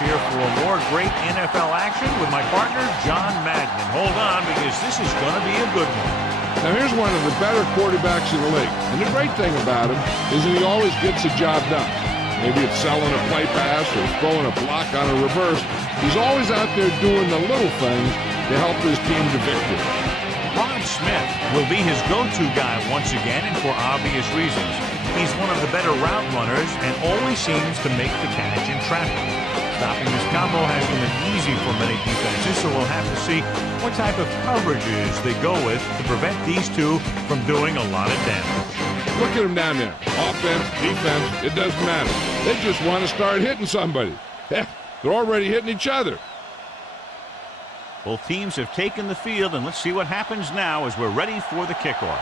here for more great NFL action with my partner, John Madden. And hold on, because this is going to be a good one. Now, here's one of the better quarterbacks in the league. And the great thing about him is that he always gets the job done. Maybe it's selling a play pass or throwing a block on a reverse. He's always out there doing the little things to help his team to victory. Ron Smith will be his go-to guy once again, and for obvious reasons. He's one of the better route runners and always seems to make the catch in traffic. Stopping this combo hasn't been easy for many defenses, so we'll have to see what type of coverages they go with to prevent these two from doing a lot of damage. Look at them down there. Offense, defense, it doesn't matter. They just want to start hitting somebody. Heck, they're already hitting each other. Both teams have taken the field, and let's see what happens now as we're ready for the kickoff.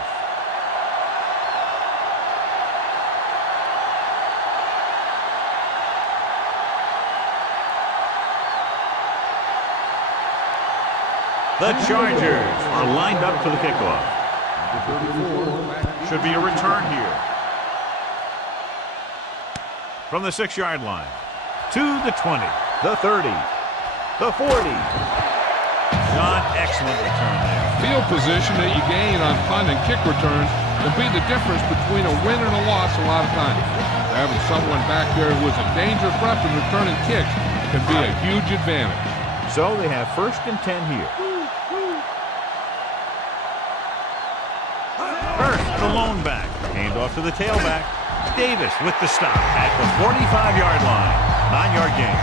The Chargers are lined up for the kickoff. Should be a return here. From the 6-yard line. To the 20. The 30. The 40. John, excellent return there. Field position that you gain on punt and kick returns can be the difference between a win and a loss a lot of times. Having someone back there who is a dangerous weapon returning kicks can be a huge advantage. So they have 1st and 10 here. First, the lone back. Handoff to the tailback. Davis with the stop at the 45-yard line. 9-yard gain.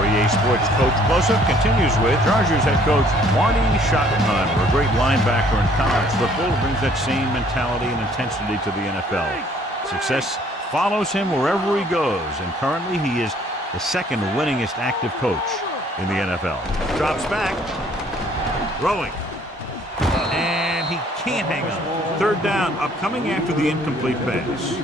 REA Sports Coach Close-Up continues with Chargers head coach Marty Schottenheimer, a great linebacker in college football, who brings that same mentality and intensity to the NFL. Success follows him wherever he goes, and currently he is the 2nd winningest active coach in the NFL. Drops back. Throwing. And he can't hang on. 3rd down, upcoming after the incomplete pass.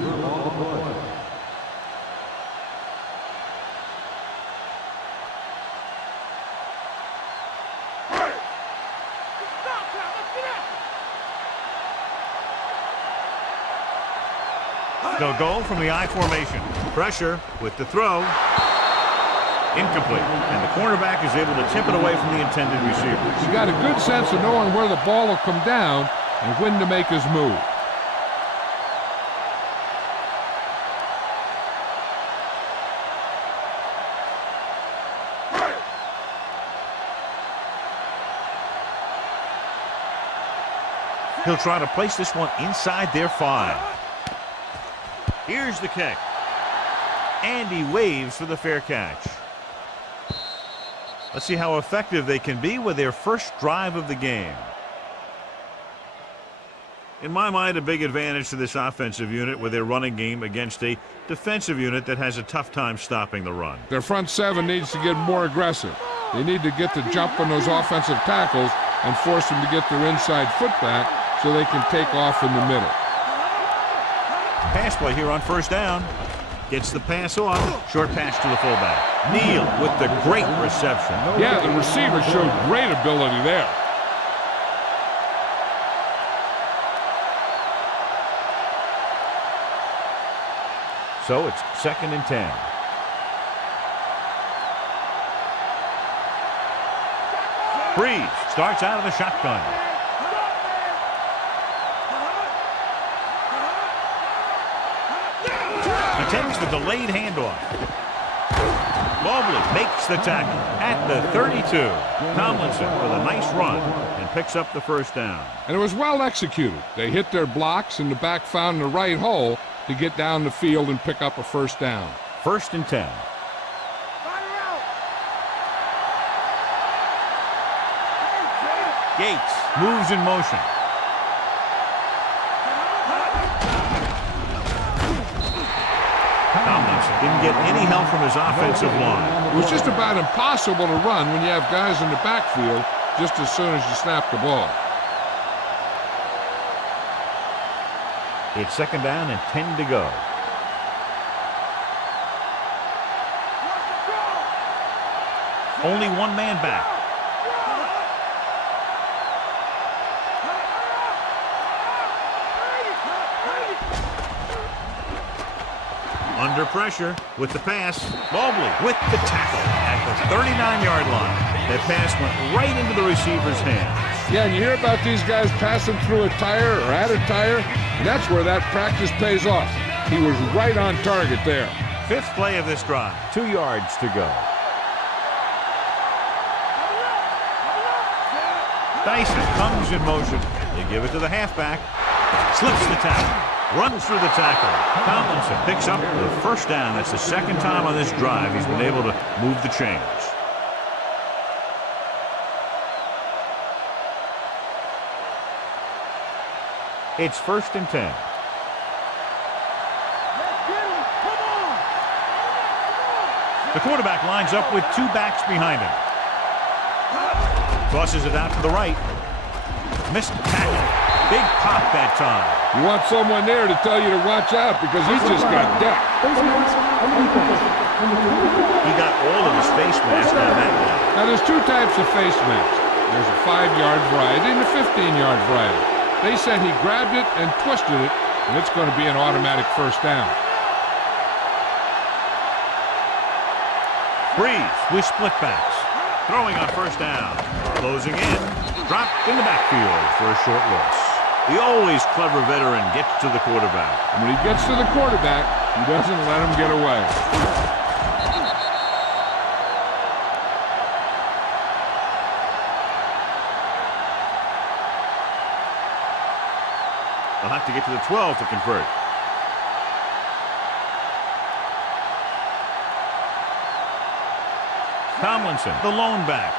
They'll go from the I formation. Pressure with the throw. Incomplete. And the cornerback is able to tip it away from the intended receiver. He's got a good sense of knowing where the ball will come down and when to make his move. He'll try to place this one inside their 5. Here's the kick. And he waves for the fair catch. Let's see how effective they can be with their first drive of the game. In my mind, a big advantage to this offensive unit with their running game against a defensive unit that has a tough time stopping the run. Their front 7 needs to get more aggressive. They need to get the jump on those offensive tackles and force them to get their inside foot back so they can take off in the middle. Pass play here on 1st down. Gets the pass off. Short pass to the fullback. Neal with the great reception. Yeah, the receiver showed great ability there. So it's 2nd and 10. Breeze starts out of the shotgun. Attempts the delayed handoff. Mobley makes the tackle at the 32. Tomlinson with a nice run and picks up the 1st down. And it was well executed. They hit their blocks and the back found the right hole to get down the field and pick up a 1st down. 1st and 10. Gates moves in motion. Tomlinson didn't get any help from his offensive line. It was just about impossible to run when you have guys in the backfield just as soon as you snap the ball. It's 2nd down and 10 to go. Only one man back. Under pressure with the pass. Mobley with the tackle at the 39-yard line. That pass went right into the receiver's hands. Yeah, and you hear about these guys passing through a tire or at a tire, and that's where that practice pays off. He was right on target there. Fifth play of this drive. 2 yards to go. Dyson comes in motion. They give it to the halfback. Slips the tackle. Runs through the tackle. Tomlinson picks up the first down. That's the second time on this drive he's been able to move the chains. It's 1st and 10. The quarterback lines up with 2 backs behind him. Tosses it out to the right. Missed tackle. Big pop that time. You want someone there to tell you to watch out because he's just got depth. He got all of his face mask on that one. Now, there's 2 types of face masks. There's a 5-yard variety and a 15-yard variety. They said he grabbed it and twisted it, and it's going to be an automatic first down. Breeze with split backs. Throwing on first down. Closing in. Dropped in the backfield for a short loss. The always clever veteran gets to the quarterback. And when he gets to the quarterback, he doesn't let him get away. They'll have to get to the 12 to convert. Tomlinson, the lone back.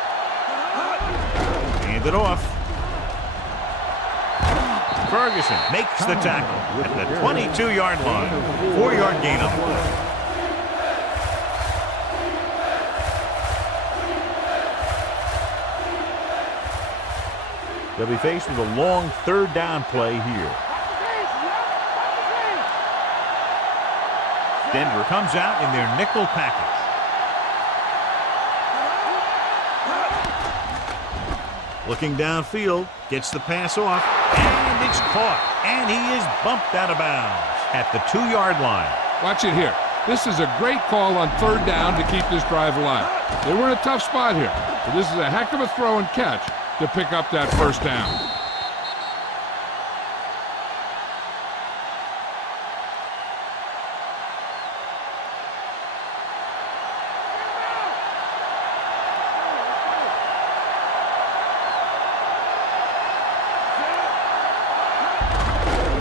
Hand it off. Ferguson makes the tackle at the 22-yard line. 4-yard gain on the play. They'll be faced with a long 3rd down play here. Denver comes out in their nickel package. Looking downfield, gets the pass off, and it's caught. And he is bumped out of bounds at the 2-yard line. Watch it here. This is a great call on 3rd down to keep this drive alive. They were in a tough spot here, but this is a heck of a throw and catch to pick up that first down.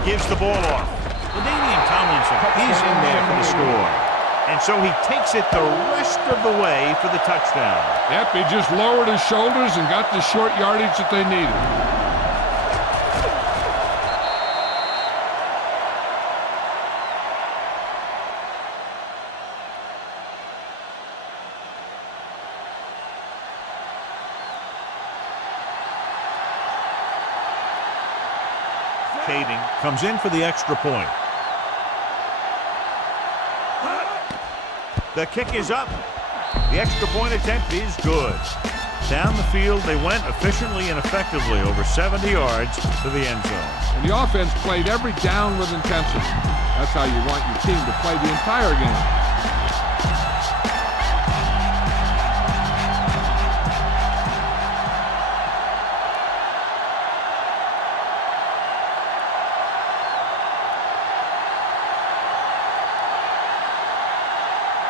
Gives the ball off. LaDainian Tomlinson is in there for the score. And so he takes it the rest of the way for the touchdown. Yep, he just lowered his shoulders and got the short yardage that they needed. Kading comes in for the extra point. The kick is up. The extra point attempt is good. Down the field they went efficiently and effectively over 70 yards to the end zone. And the offense played every down with intensity. That's how you want your team to play the entire game.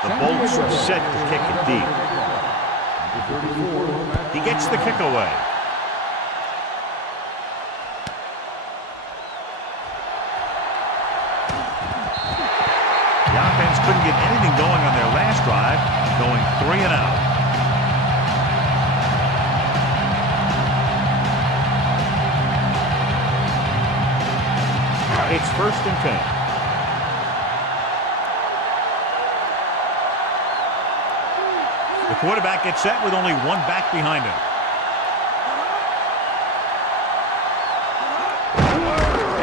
The Bolts are set to kick it deep. He gets the kick away. The offense couldn't get anything going on their last drive, going 3 and out. It's 1st and 10. The quarterback gets set with only 1 back behind him.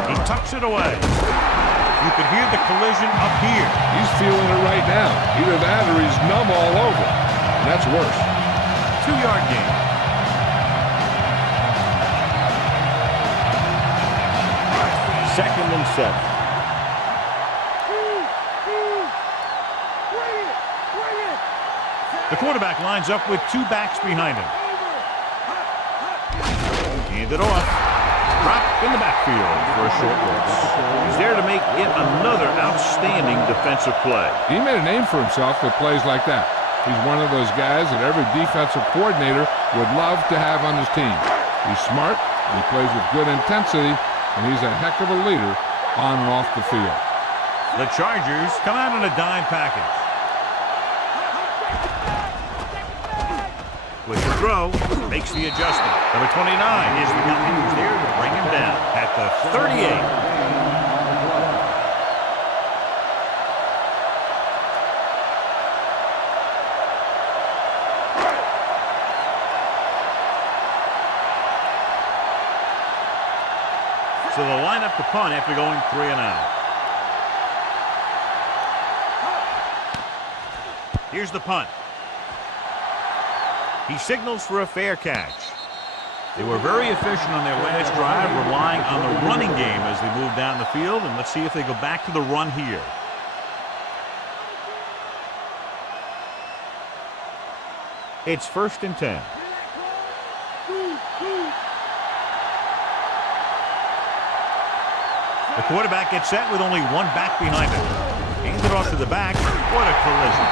He tucks it away. You can hear the collision up here. He's feeling it right now. Either that or he's numb all over. And that's worse. 2-yard gain. Second and 7. The quarterback lines up with two backs behind him. Hand it off. Dropped in the backfield for a short loss. He's there to make it another outstanding defensive play. He made a name for himself with plays like that. He's one of those guys that every defensive coordinator would love to have on his team. He's smart, he plays with good intensity, and he's a heck of a leader on and off the field. The Chargers come out in a dime package. With the throw, makes the adjustment. Number 29 is the guy who's there to bring him down at the 38. So they'll line up the punt after going 3 and out. Here's the punt. He signals for a fair catch. They were very efficient on their last drive, relying on the running game as they move down the field. And let's see if they go back to the run here. It's 1st and 10. The quarterback gets set with only one back behind him. Hands it off to the back. What a collision.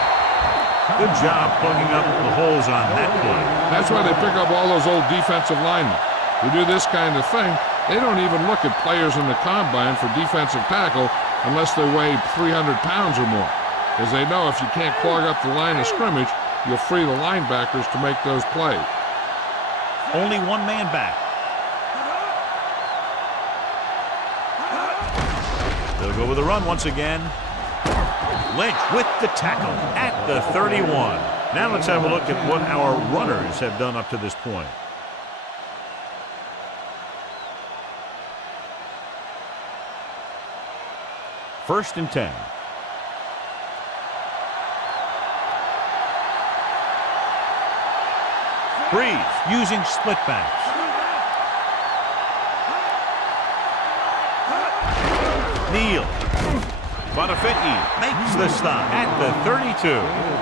Good job plugging up the holes on that play. That's why they pick up all those old defensive linemen. Who do this kind of thing, they don't even look at players in the combine for defensive tackle unless they weigh 300 pounds or more. Because they know if you can't clog up the line of scrimmage, you'll free the linebackers to make those plays. Only one man back. They'll go with a run once again. Lynch with the tackle at the 31. Now let's have a look at what our runners have done up to this point. First and 10. Breeze using split backs. Neal. Bonifetti makes the stop at the 32.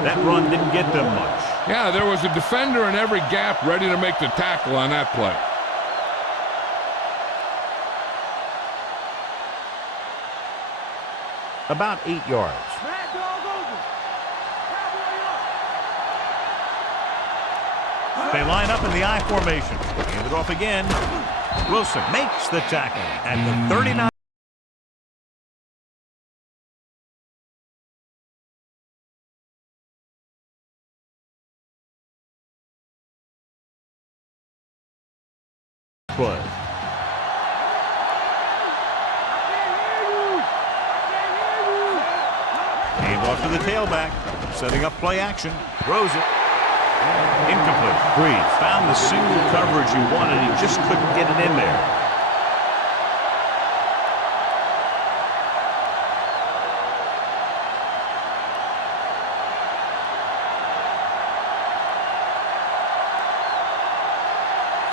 That run didn't get them much. Yeah, there was a defender in every gap ready to make the tackle on that play. About 8 yards. They line up in the I formation. Hand it off again. Wilson makes the tackle at the 39. Play. Hand off to the tailback. Setting up play action. Throws it. Incomplete. Breeze found the single coverage he wanted. He just couldn't get it in there.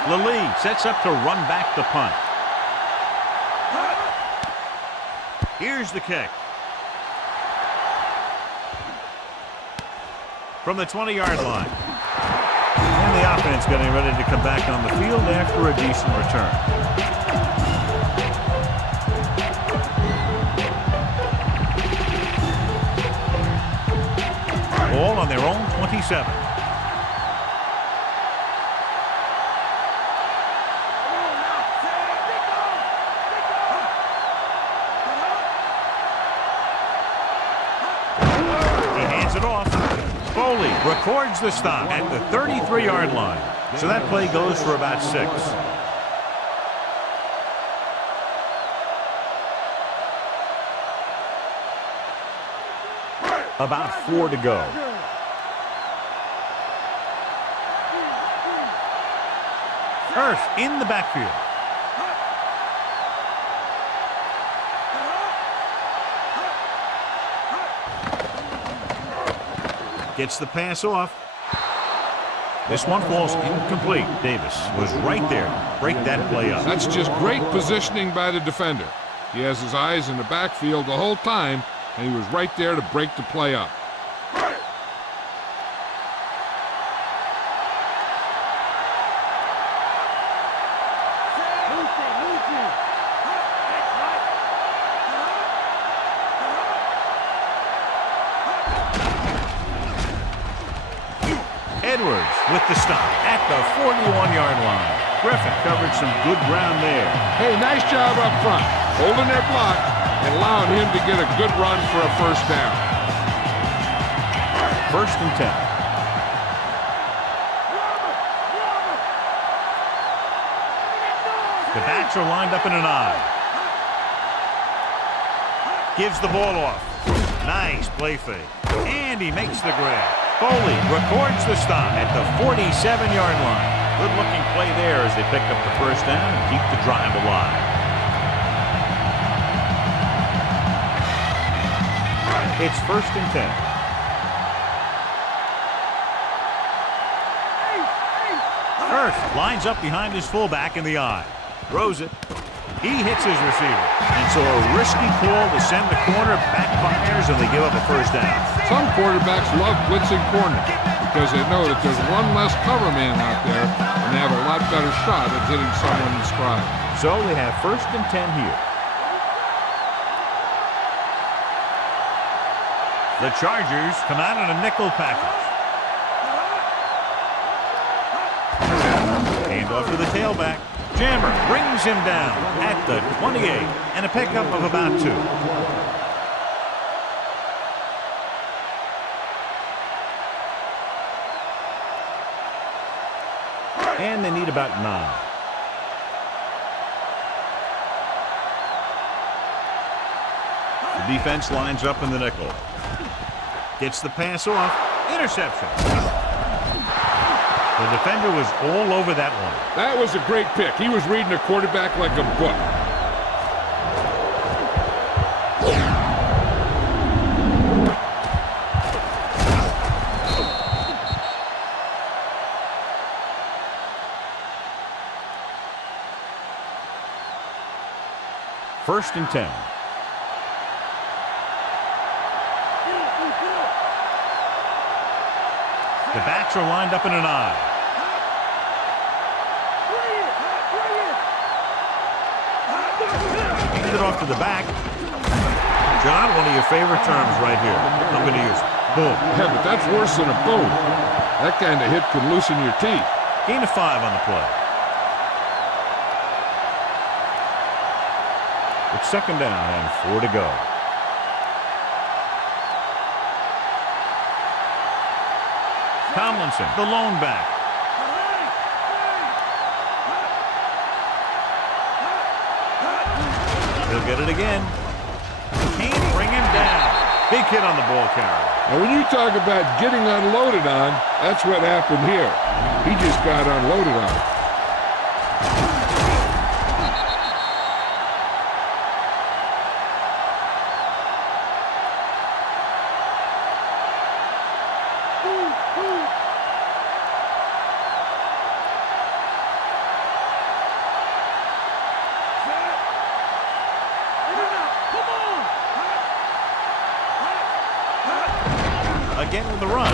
Lilly sets up to run back the punt. Here's the kick. From the 20-yard line. And the offense getting ready to come back on the field after a decent return. Ball on their own 27. Records the stop at the 33-yard line. So that play goes for about 6. About 4 to go. Earth in the backfield. Gets the pass off. This one falls incomplete. Davis was right there to break that play up. That's just great positioning by the defender. He has his eyes in the backfield the whole time, and he was right there to break the play up. Edwards with the stop at the 41-yard line. Griffin covered some good ground there. Hey, nice job up front, holding their block and allowing him to get a good run for a first down. 1st and 10. The backs are lined up in an I. Gives the ball off. Nice play fake. And he makes the grab. Foley records the stop at the 47-yard line. Good-looking play there as they pick up the first down and keep the drive alive. It's 1st and 10. Hurst lines up behind his fullback in the I. Throws it. He hits his receiver. And so a risky call to send the corner backfires and they give up a first down. Some quarterbacks love blitzing corners because they know that there's one less cover man out there and they have a lot better shot at hitting someone in stride. So they have 1st and 10 here. The Chargers come out in a nickel package. Hand off to the tailback. Jammer brings him down at the 28 and a pickup of about 2. And they need about 9. The defense lines up in the nickel. Gets the pass off. Interception. The defender was all over that one. That was a great pick. He was reading the quarterback like a book. First and 10. The backs are lined up in an I. Hand it off to the back. John, one of your favorite terms right here. I'm going to use it. Boom. Yeah, but that's worse than a boom. That kind of hit could loosen your teeth. Gain of 5 on the play. It's 2nd down and 4 to go. Tomlinson, the lone back. He'll get it again. Can't bring him down. Big hit on the ball carrier. Now, when you talk about getting unloaded on, that's what happened here. He just got unloaded on. Again with the run.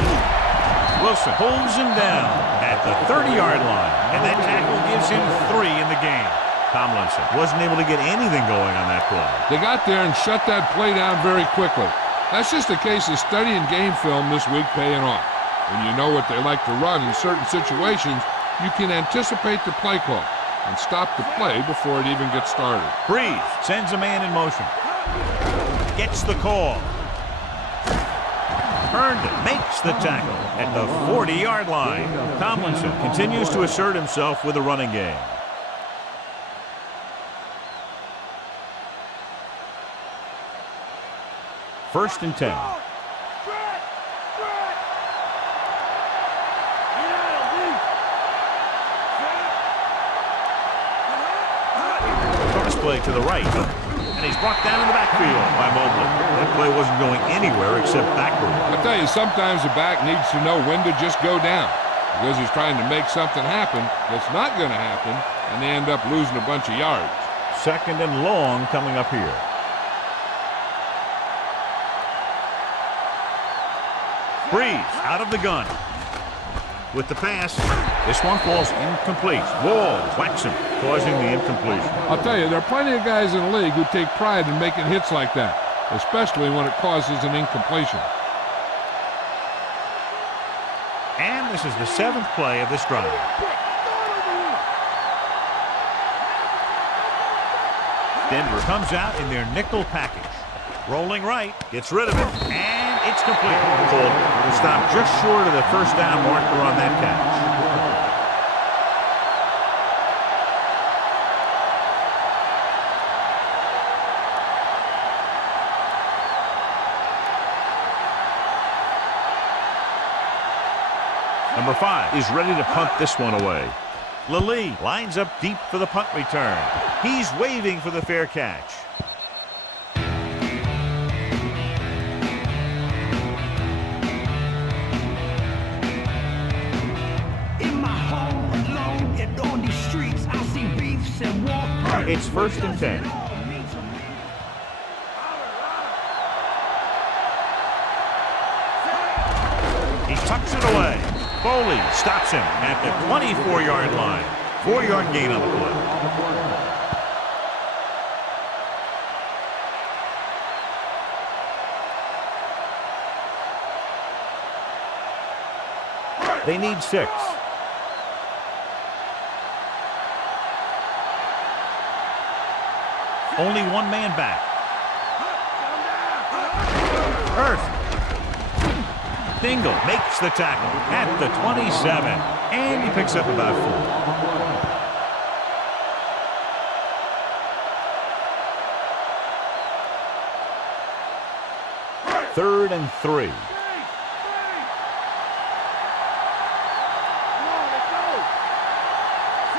Wilson holds him down at the 30-yard line, and that tackle gives him 3 in the game. Tomlinson wasn't able to get anything going on that play. They got there and shut that play down very quickly. That's just a case of studying game film this week paying off. When you know what they like to run in certain situations, you can anticipate the play call and stop the play before it even gets started. Breeze sends a man in motion. Gets the call. Herndon makes the tackle at the 40-yard line. Tomlinson continues to assert himself with a running game. First and 10. Cross play to the right. And he's brought down in the backfield by Mobley. That play wasn't going anywhere except backward. I tell you, sometimes the back needs to know when to just go down because he's trying to make something happen that's not going to happen, and they end up losing a bunch of yards. 2nd and long coming up here. Breeze out of the gun. With the pass, this one falls incomplete. Walls whacks him, causing the incompletion. I'll tell you, there are plenty of guys in the league who take pride in making hits like that, especially when it causes an incompletion. And this is the 7th play of this drive. Denver comes out in their nickel package. Rolling right, gets rid of it, and it's complete. Cole stopped just short of the first down marker on that catch. Number 5 is ready to punt this one away. Lally lines up deep for the punt return. He's waving for the fair catch. It's 1st and 10. He tucks it away. Foley stops him at the 24-yard line. 4-yard gain on the play. They need 6. Only one man back. Earth. Dingle makes the tackle at the 27. And he picks up about 4. 3rd and 3.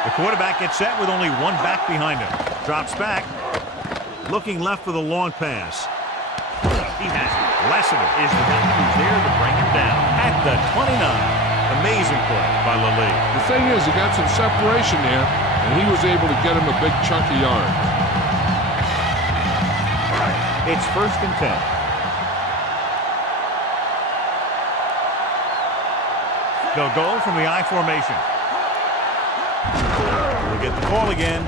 The quarterback gets set with only one back behind him. Drops back. Looking left for the long pass. He has it. Lassiter is the guy who's there to bring him down at the 29. Amazing play by Lally. The thing is, he got some separation there, and he was able to get him a big chunk of yard. It's 1st and 10. They'll go from the I formation. We'll get the call again.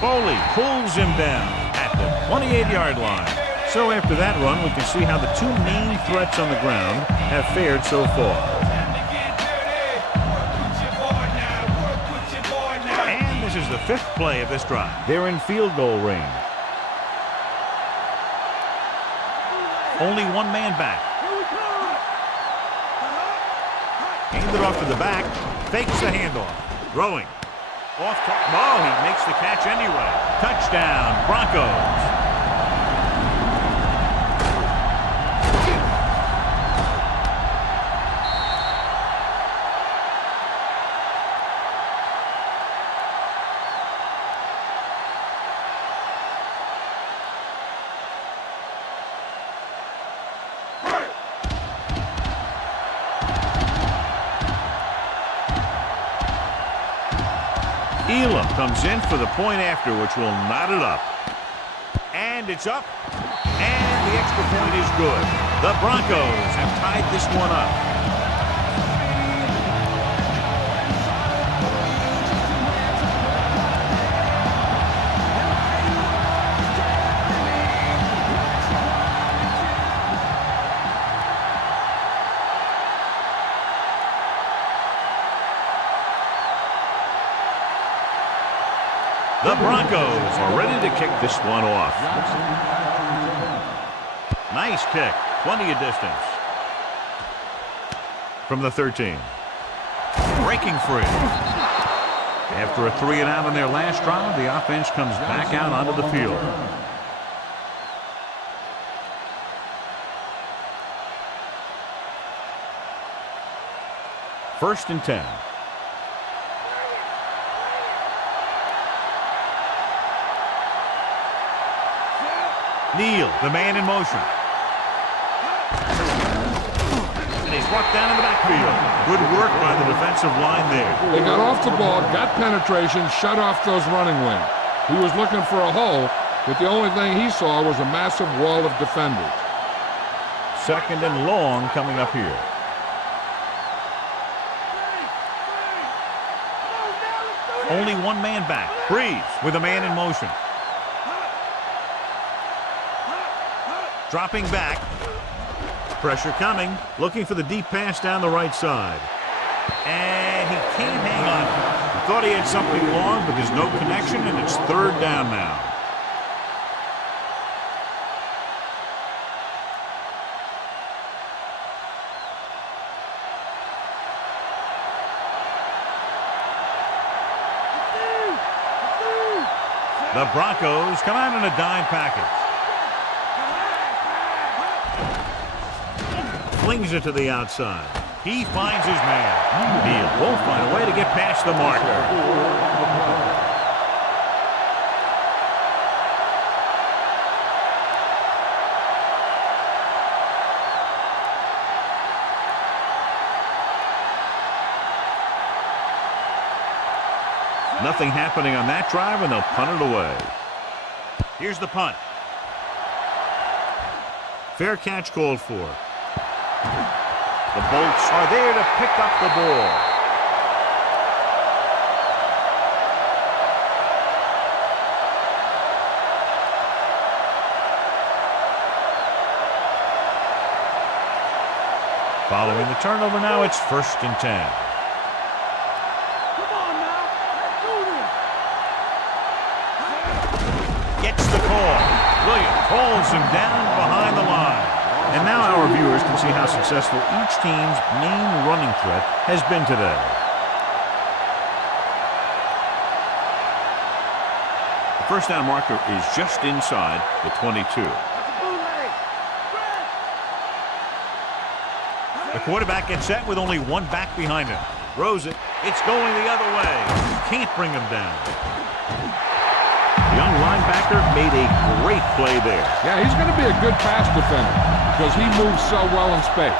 Foley pulls him down at the 28-yard line. So after that run, we can see how the two main threats on the ground have fared so far. And this is the 5th play of this drive. They're in field goal range. Only one man back. Handed off to the back. Fakes the handoff. Throwing. Off to, oh, he makes the catch anyway. Touchdown, Broncos. Elam comes in for the point after, which will knot it up. And it's up. And the extra point is good. The Broncos have tied this one up. The Broncos are ready to kick this one off. Nice kick. Plenty of distance. From the 13. Breaking free. After a 3 and out on their last drive, the offense comes back out onto the field. First and 10. Neal, the man in motion. And he's brought down in the backfield. Good work by the defensive line there. They got off the ball, got penetration, shut off those running lanes. He was looking for a hole, but the only thing he saw was a massive wall of defenders. 2nd and long coming up here. Only one man back. Breeze with a man in motion. Dropping back. Pressure coming. Looking for the deep pass down the right side. And he can't hang on. He thought he had something long, but there's no connection, and it's third down now. The Broncos come out in a dime package. Flings it to the outside. He finds his man. Neal won't find a way to get past the marker. Nothing happening on that drive, and they'll punt it away. Here's the punt. Fair catch called for. The Bolts are there to pick up the ball. Following the turnover now, it's 1st and 10. Gets the call. Williams holds him down behind the line. And now our viewers can see how successful each team's main running threat has been today. The first down marker is just inside the 22. The quarterback gets set with only one back behind him. Throws it. It's going the other way. Can't bring him down. The young linebacker made a great play there. Yeah, he's going to be a good pass defender because he moves so well in space.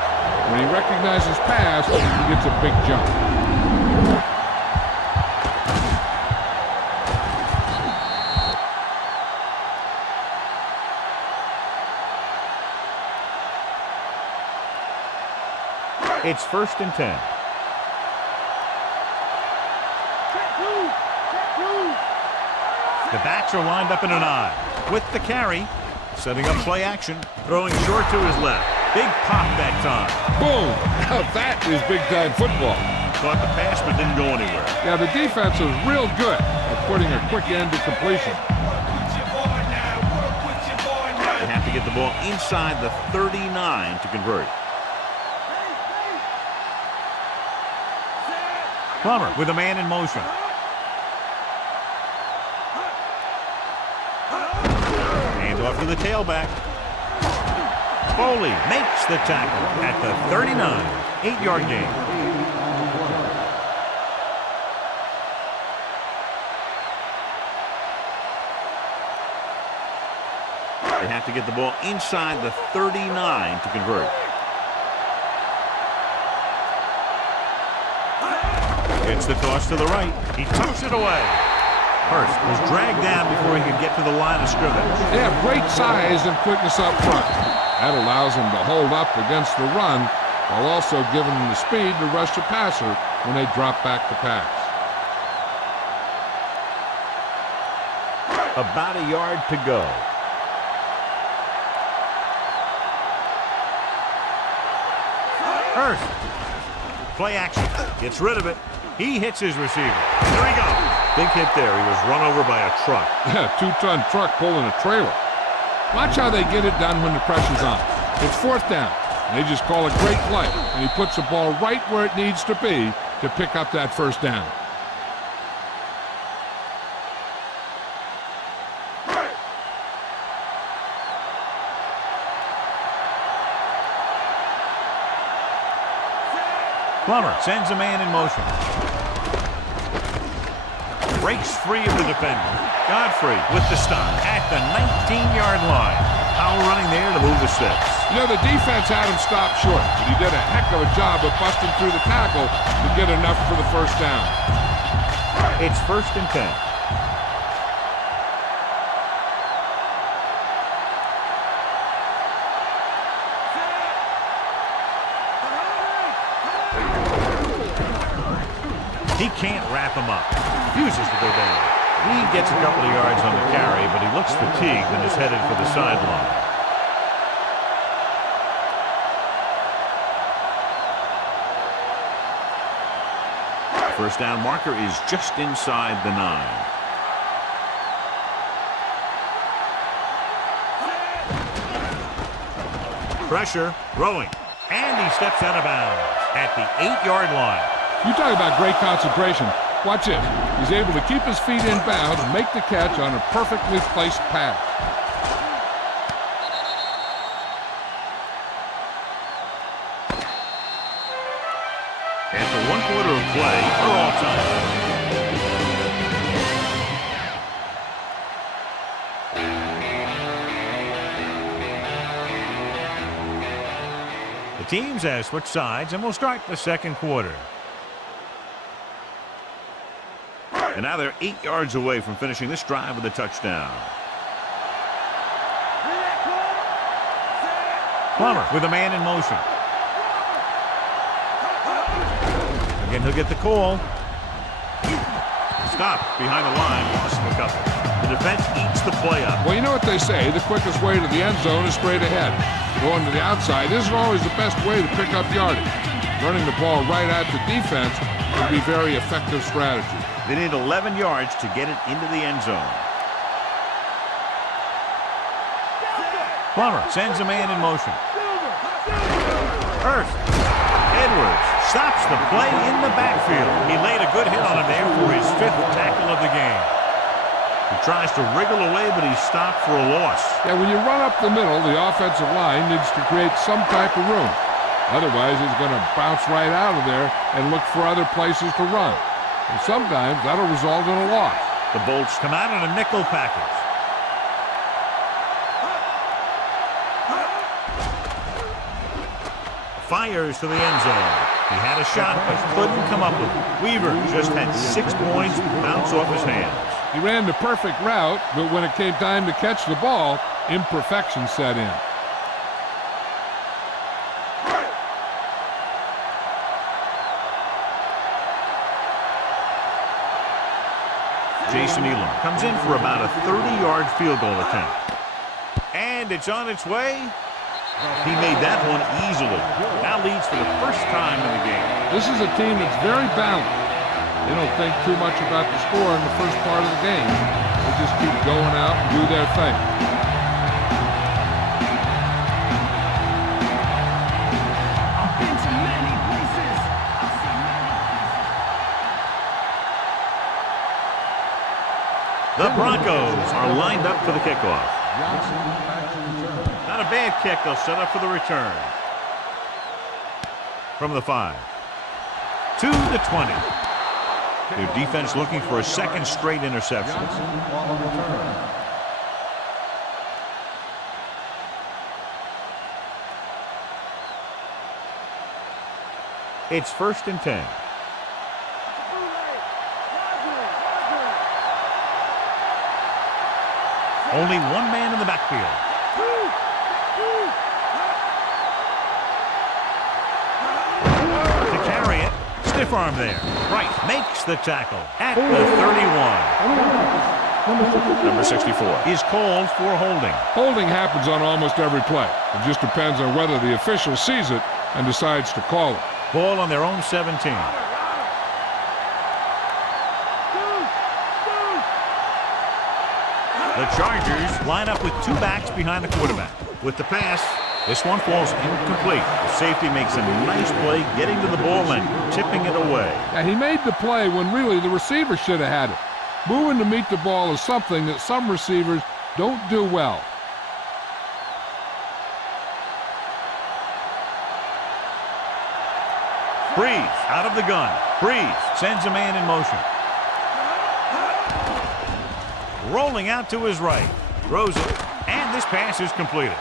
When he recognizes pass, he gets a big jump. It's 1st and 10. The backs are lined up in an I. With the carry, setting up play action, throwing short to his left. Big pop that time. Boom! Now that is big-time football. Caught the pass but didn't go anywhere. Yeah, the defense is real good at putting a quick end to completion. They have to get the ball inside the 39 to convert. Plummer with a man in motion. Off to the tailback. Foley makes the tackle at the 39. 8-yard gain. They have to get the ball inside the 39 to convert. It's the toss to the right. He tucks it away. Hurst was dragged down before he could get to the line of scrimmage. They have great size and quickness up front. That allows them to hold up against the run while also giving them the speed to rush the passer when they drop back to pass. About a yard to go. Hurst. Play action. Gets rid of it. He hits his receiver. There he goes. Big hit there. He was run over by a truck. Yeah, 2-ton truck pulling a trailer. Watch how they get it done when the pressure's on. It's 4th down. They just call a great play, and he puts the ball right where it needs to be to pick up that 1st down. Plummer sends a man in motion. Breaks free of the defender. Godfrey with the stop at the 19-yard line. Powell running there to move the 6. You know, the defense had him stopped short, but he did a heck of a job of busting through the tackle to get enough for the 1st down. It's 1st and 10. He can't wrap him up. Refuses to go down. He gets a couple of yards on the carry, but he looks fatigued and is headed for the sideline. First down marker is just inside the 9. Pressure, rolling, and he steps out of bounds at the 8-yard line. You talk about great concentration. Watch it. He's able to keep his feet in bounds and make the catch on a perfectly placed pass. After 1 quarter of play, we're all time. The teams have switched sides, and we'll start the second quarter. And now they're 8 yards away from finishing this drive with a touchdown. Plummer with a man in motion. Again, he'll get the call. Stop behind the line, lost him a couple. The defense eats the play up. Well, you know what they say, the quickest way to the end zone is straight ahead. Going to the outside isn't always the best way to pick up yardage. Running the ball right at the defense would be very effective strategy. They need 11 yards to get it into the end zone. Plummer sends a man in motion. Hurst. Edwards stops the play in the backfield. He laid a good hit on him there for his 5th tackle of the game. He tries to wriggle away, but he's stopped for a loss. Yeah, when you run up the middle, the offensive line needs to create some type of room. Otherwise, he's going to bounce right out of there and look for other places to run. And sometimes that'll result in a loss. The Bolts come out in a nickel package. Fires to the end zone. He had a shot, but couldn't come up with it. Weaver just had 6 points bounce off his hands. He ran the perfect route, but when it came time to catch the ball, imperfection set in. Jason Elam comes in for about a 30-yard field goal attempt. And it's on its way. He made that one easily. Now leads for the first time in the game. This is a team that's very balanced. They don't think too much about the score in the first part of the game. They just keep going out and do their thing. The Broncos are lined up for the kickoff. Not a bad kick. They'll set up for the return. From the 5. To the 20. Their defense looking for a second straight interception. It's 1st and 10. Only one man in the backfield. To carry it, stiff arm there. Price makes the tackle at the 31. Number 64 is called for holding. Holding happens on almost every play. It just depends on whether the official sees it and decides to call it. Ball on their own 17. The Chargers line up with 2 backs behind the quarterback. With the pass, this one falls incomplete. The safety makes a nice play getting to the ball and tipping it away. Yeah, he made the play when really the receiver should have had it. Moving to meet the ball is something that some receivers don't do well. Breeze out of the gun. Breeze sends a man in motion. Rolling out to his right. Throws it, and this pass is completed.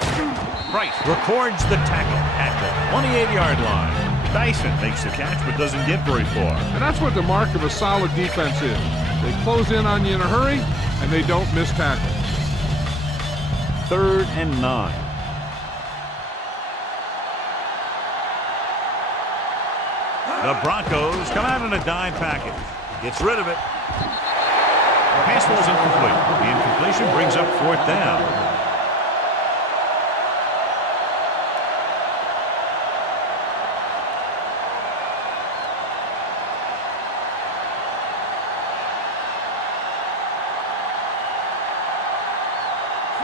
Price records the tackle at the 28-yard line. Dyson makes the catch but doesn't get very far. And that's what the mark of a solid defense is. They close in on you in a hurry, and they don't miss tackles. 3rd and 9. The Broncos come out in a dime package. Gets rid of it. The pass falls incomplete. The incompletion brings up 4th down.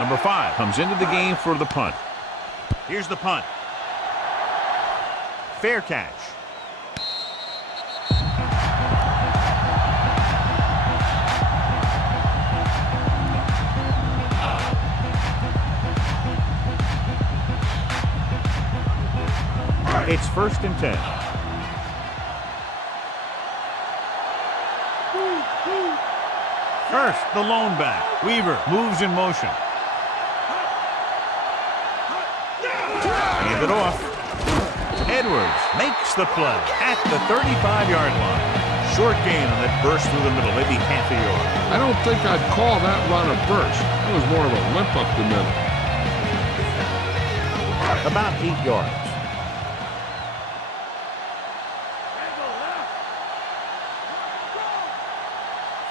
Number 5 comes into the game for the punt. Here's the punt. Fair catch. It's 1st and 10. First, the lone back. Weaver moves in motion. Hand it off. Edwards makes the play at the 35-yard line. Short gain on that burst through the middle, maybe half a yard. I don't think I'd call that run a burst. That was more of a limp up the middle. About 8 yards.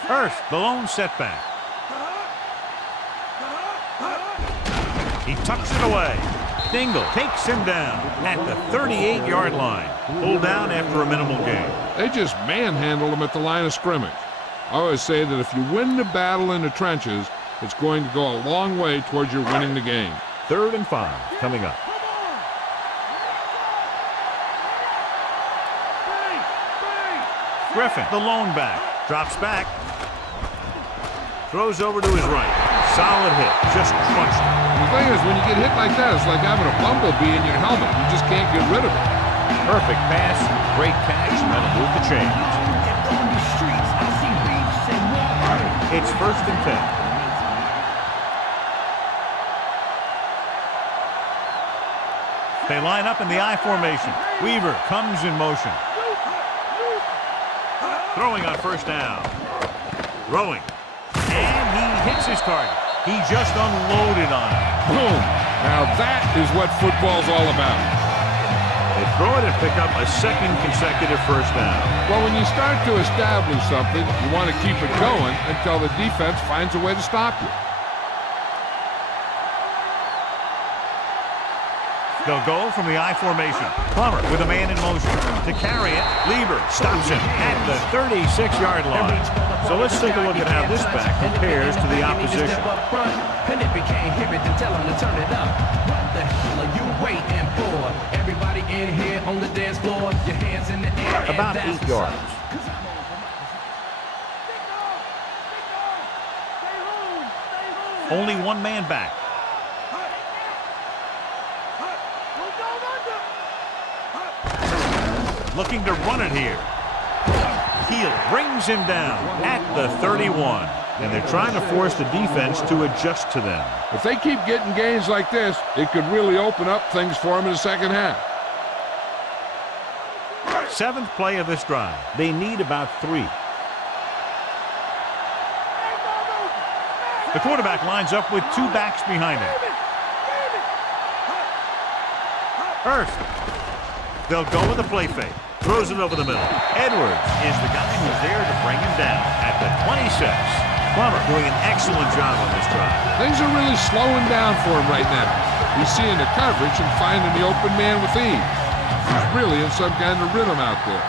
First, the lone setback. He tucks it away. Dingle takes him down at the 38-yard line. Pulled down after a minimal gain. They just manhandled him at the line of scrimmage. I always say that if you win the battle in the trenches, it's going to go a long way towards your winning the game. 3rd and 5 coming up. Griffin, the lone back, drops back. Throws over to his right. Solid hit. Just crunched it. The thing is, when you get hit like that, it's like having a bumblebee in your helmet. You just can't get rid of it. Perfect pass. Great catch. And that'll move the chains. It's 1st and 10. They line up in the I formation. Weaver comes in motion. Throwing on 1st down. Throwing. And he hits his target. He just unloaded on it. Boom. Now that is what football's all about. They throw it and pick up a 2nd consecutive 1st down. Well, when you start to establish something, you want to keep it going until the defense finds a way to stop you. They'll go from the I formation. Plummer with a man in motion. To carry it, Lieber stops him at the 36-yard line. So let's take a look at how this back compares to the opposition. About 8 yards. Only one man back. Looking to run it here. Heel brings him down at the 31. And they're trying to force the defense to adjust to them. If they keep getting gains like this, it could really open up things for them in the second half. 7th play of this drive. They need about 3. The quarterback lines up with 2 backs behind him. First, they'll go with a play fake. Throws it over the middle. Edwards is the guy who's there to bring him down at the 26. Plummer doing an excellent job on this drive. Things are really slowing down for him right now. He's seeing the coverage and finding the open man with ease. He's really in some kind of rhythm out there.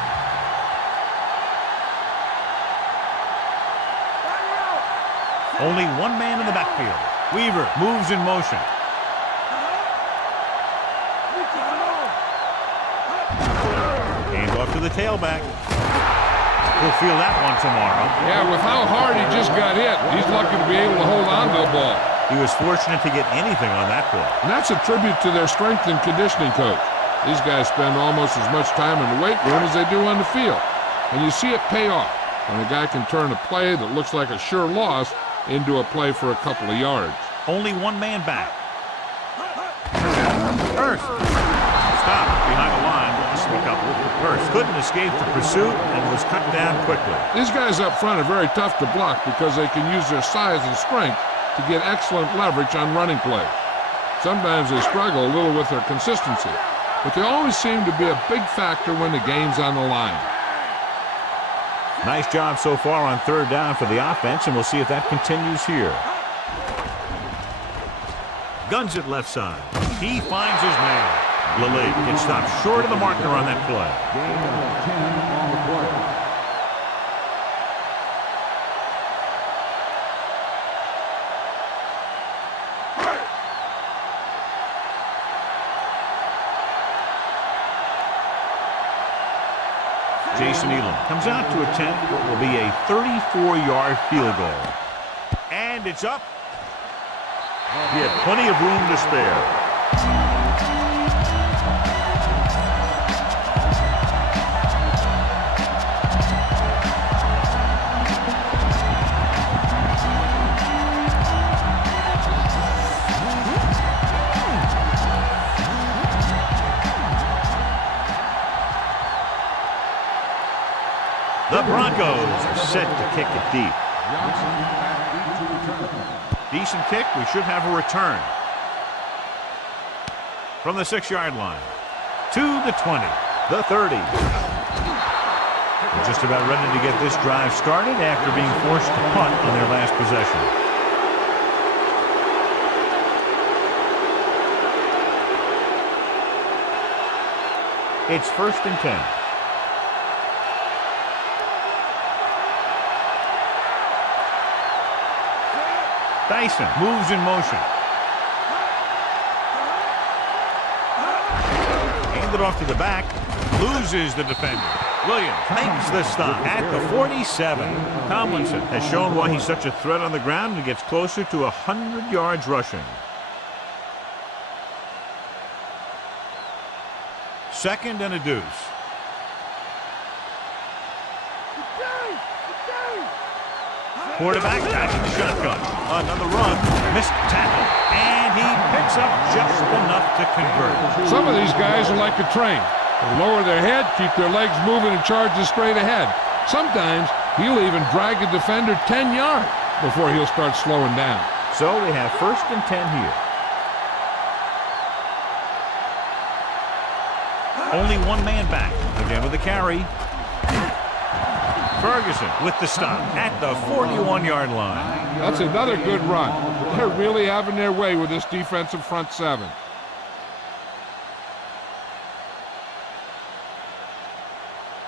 Only one man in the backfield. Weaver moves in motion. Hand off to the tailback. We'll feel that one tomorrow. Yeah, with how hard he just got hit, he's lucky to be able to hold on to the ball. He was fortunate to get anything on that play. And that's a tribute to their strength and conditioning coach. These guys spend almost as much time in the weight room as they do on the field. And you see it pay off when a guy can turn a play that looks like a sure loss into a play for a couple of yards. Only one man back. Hurst. Stop behind the line. Lost a couple. Hurst couldn't escape the pursuit and was cut down quickly. These guys up front are very tough to block because they can use their size and strength to get excellent leverage on running plays. Sometimes they struggle a little with their consistency, but they always seem to be a big factor when the game's on the line. Nice job so far on 3rd down for the offense, and we'll see if that continues here. Guns it left side. He finds his man. Lilley gets stopped short of the marker on that play. Gain of 10 on the play. Jason Elam comes out to attempt what will be a 34-yard field goal. And it's up. He had plenty of room to spare. The Broncos are set to kick it deep. Decent kick. We should have a return. From the 6-yard line to the 20, the 30. They're just about ready to get this drive started after being forced to punt on their last possession. It's 1st and 10. Dyson moves in motion. Handed off to the back. Loses the defender. Williams makes the stop at the 47. Tomlinson has shown why he's such a threat on the ground and gets closer to 100 yards rushing. 2nd and a deuce. Quarterback back in the shotgun. Another run. Missed tackle. And he picks up just enough to convert. Some of these guys are like a train. They lower their head, keep their legs moving, and charge straight ahead. Sometimes he'll even drag a defender 10 yards before he'll start slowing down. So we have 1st and 10 here. Only one man back. Again with the carry. Ferguson with the stop at the 41-yard line. That's another good run. They're really having their way with this defensive front 7.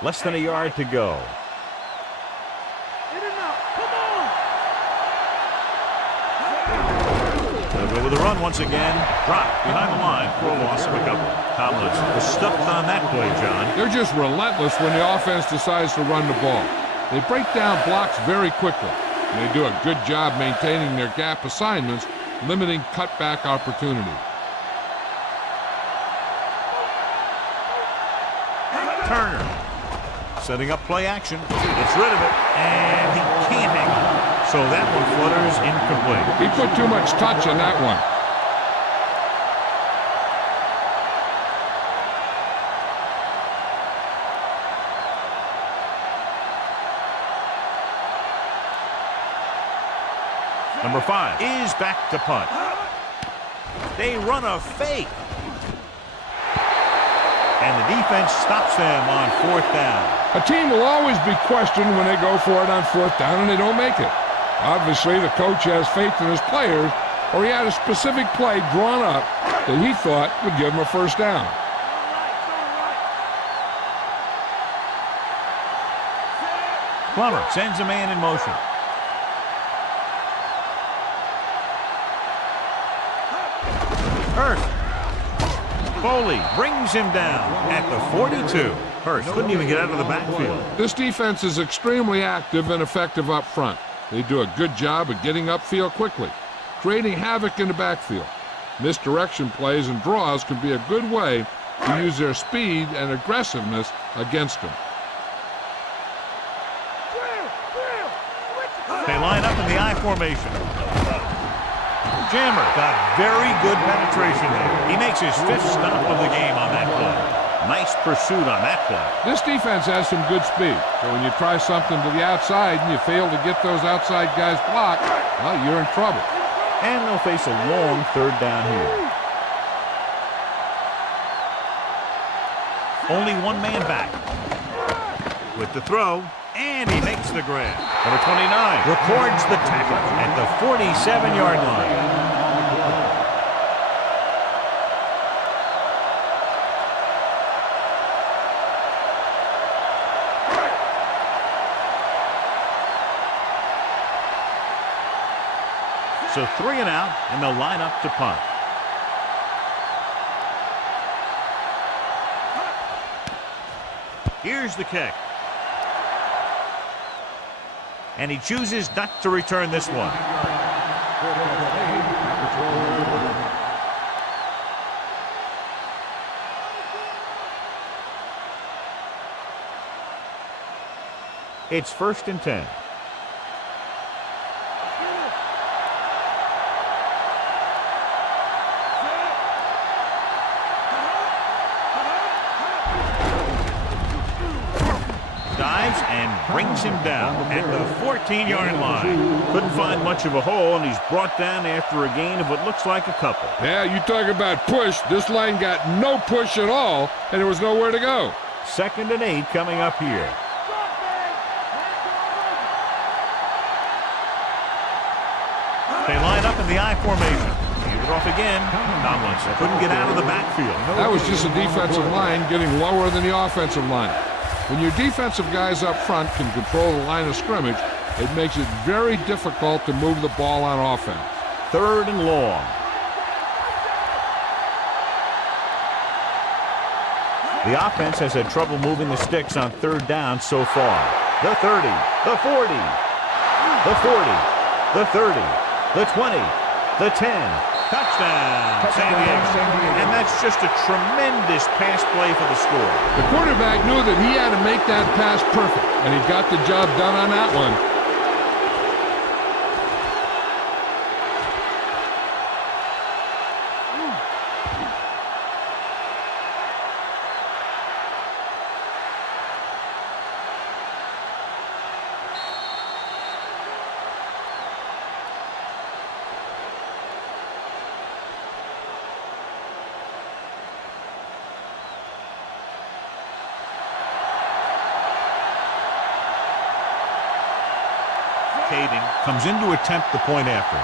Less than a yard to go. They'll go with the run once again. Dropped behind the line for a loss of a couple. Tomlinson was stuffed on that play, John. They're just relentless when the offense decides to run the ball. They break down blocks very quickly. And they do a good job maintaining their gap assignments, limiting cutback opportunity. Turner setting up play action. Gets rid of it, and he can't hang on. So that one flutters incomplete. He put too much touch on that one. Number 5 is back to punt. They run a fake. And the defense stops them on 4th down. A team will always be questioned when they go for it on 4th down and they don't make it. Obviously, the coach has faith in his players, or he had a specific play drawn up that he thought would give him a 1st down. Plummer sends a man in motion. Hurst. Foley brings him down at the 42. Hurst couldn't even get out of the backfield. This defense is extremely active and effective up front. They do a good job of getting upfield quickly, creating havoc in the backfield. Misdirection plays and draws can be a good way to use their speed and aggressiveness against them. They line up in the I formation. Jammer got very good penetration there. He makes his 5th stop of the game on that play. Nice pursuit on that play. This defense has some good speed. So when you try something to the outside and you fail to get those outside guys blocked, well, you're in trouble. And they'll face a long 3rd down here. Only one man back. With the throw, and he makes the grab. Number 29 records the tackle at the 47-yard line. So 3 and out, and they'll line up to punt. Here's the kick. and he chooses not to return this one. It's 1st and 10. Dives and brings him down at the 14-yard line. Couldn't find much of a hole, and he's brought down after a gain of what looks like a couple. Yeah, you talk about push. This line got no push at all, and there was nowhere to go. 2nd and 8 coming up here. They line up in the I formation. Hand it off again. Tomlinson couldn't get out of the backfield. That was just a defensive line getting lower than the offensive line. When your defensive guys up front can control the line of scrimmage, it makes it very difficult to move the ball on offense. 3rd and long. The offense has had trouble moving the sticks on 3rd down so far. The 30, the 40, the 40, the 30. The 20, the 10, touchdown, San Diego. And that's just a tremendous pass play for the score. The quarterback knew that he had to make that pass perfect, and he got the job done on that one. Comes in to attempt the point after.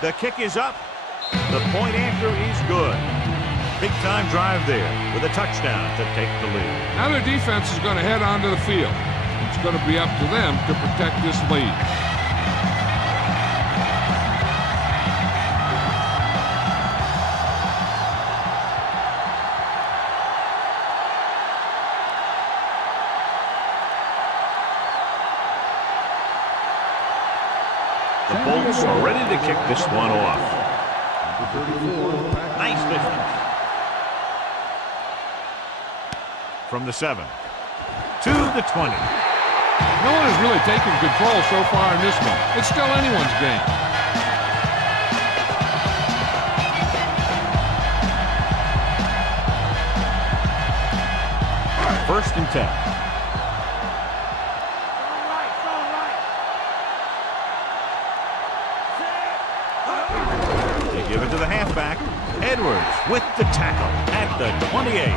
The kick is up. The point after is good. Big time drive there with a touchdown to take the lead. Now their defense is going to head onto the field. It's going to be up to them to protect this lead. The Bolts are ready to kick this one off. Nice distance. From the 7 to the 20. No one has really taken control so far in this one. It's still anyone's game. First and 10. Give it to the halfback. Edwards with the tackle at the 28.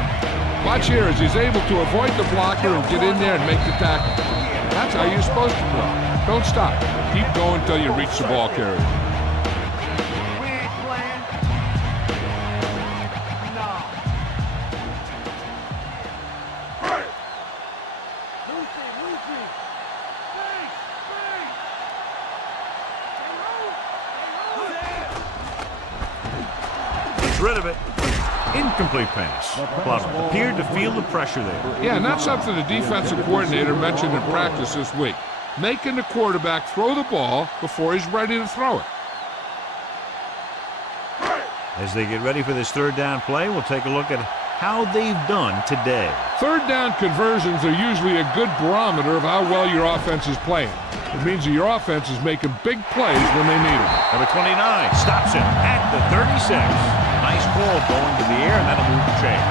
Watch here as he's able to avoid the blocker and get in there and make the tackle. That's how you're supposed to play. Don't stop. Keep going until you reach the ball carrier. Rid of it. Incomplete pass. Clough appeared to feel the pressure there. Yeah, and that's something the defensive coordinator mentioned in practice this week. Making the quarterback throw the ball before he's ready to throw it. As they get ready for this 3rd down play, we'll take a look at how they've done today. 3rd down conversions are usually a good barometer of how well your offense is playing. It means that your offense is making big plays when they need them. Number 29 stops him at the 36. Nice ball going to the air, and that'll move the chain.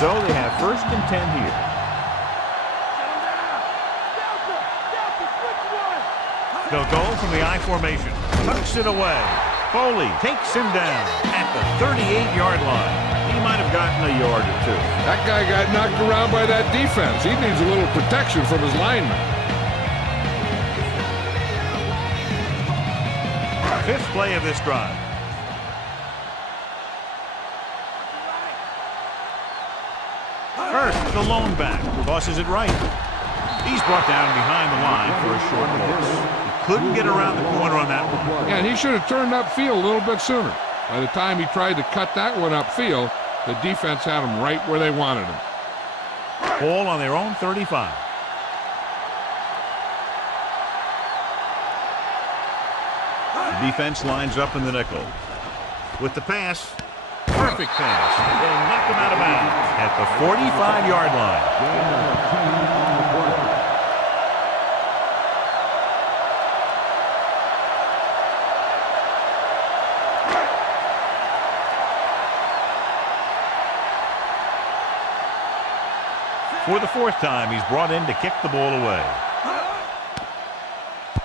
So they have 1st and 10 here. They'll go from the I formation. Tucks it away. Foley takes him down at the 38-yard line. He might have gotten a yard or two. That guy got knocked around by that defense. He needs a little protection from his lineman. 5th play of this drive. First, the lone back tosses it right. He's brought down behind the line for a short loss. He couldn't get around the corner on that one. Yeah, and he should have turned upfield a little bit sooner. By the time he tried to cut that one upfield, the defense had him right where they wanted him. Ball on their own 35. The defense lines up in the nickel. With the pass, perfect pass. They knock him out of bounds at the 45-yard line. Game number 10 on the play. For the fourth time, he's brought in to kick the ball away.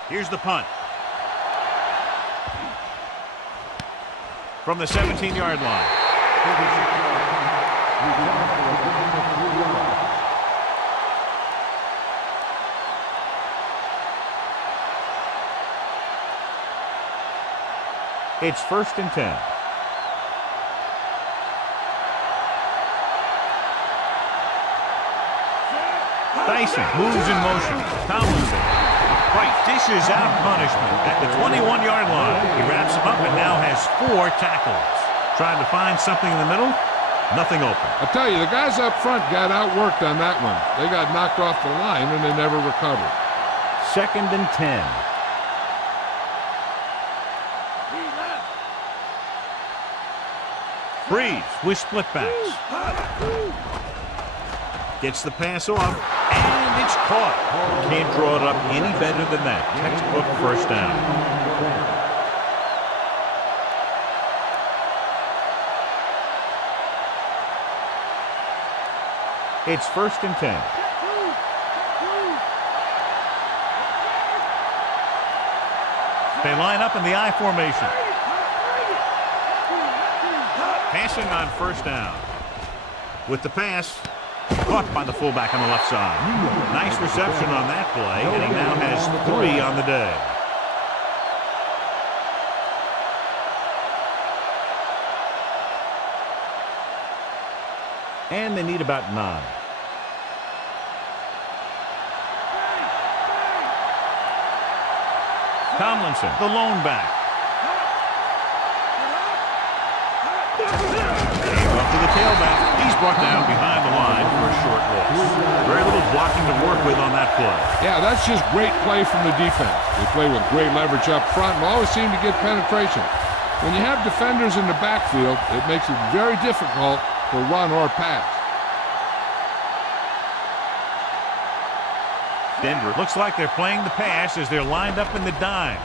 Here's the punt. From the 17-yard line. It's 1st and 10. Dyson moves in motion. Tomlinson. Right, dishes out punishment at the 21-yard line. He wraps him up and now has 4 tackles. Trying to find something in the middle. Nothing open. I tell you, the guys up front got outworked on that one. They got knocked off the line and they never recovered. 2nd and 10. Breeze with split backs. Gets the pass off, and it's caught. Can't draw it up any better than that. Textbook first down. It's 1st and 10. They line up in the I formation. Passing on 1st down. With the pass, caught by the fullback on the left side. Nice reception on that play, and he now has 3 on the day. And they need about 9. Tomlinson, the lone back. Gave up to the tailback. He's brought down behind the line for a short loss. Very little blocking to work with on that play. Yeah, that's just great play from the defense. They play with great leverage up front and always seem to get penetration. When you have defenders in the backfield, it makes it very difficult to run or pass. Denver looks like they're playing the pass as they're lined up in the dime.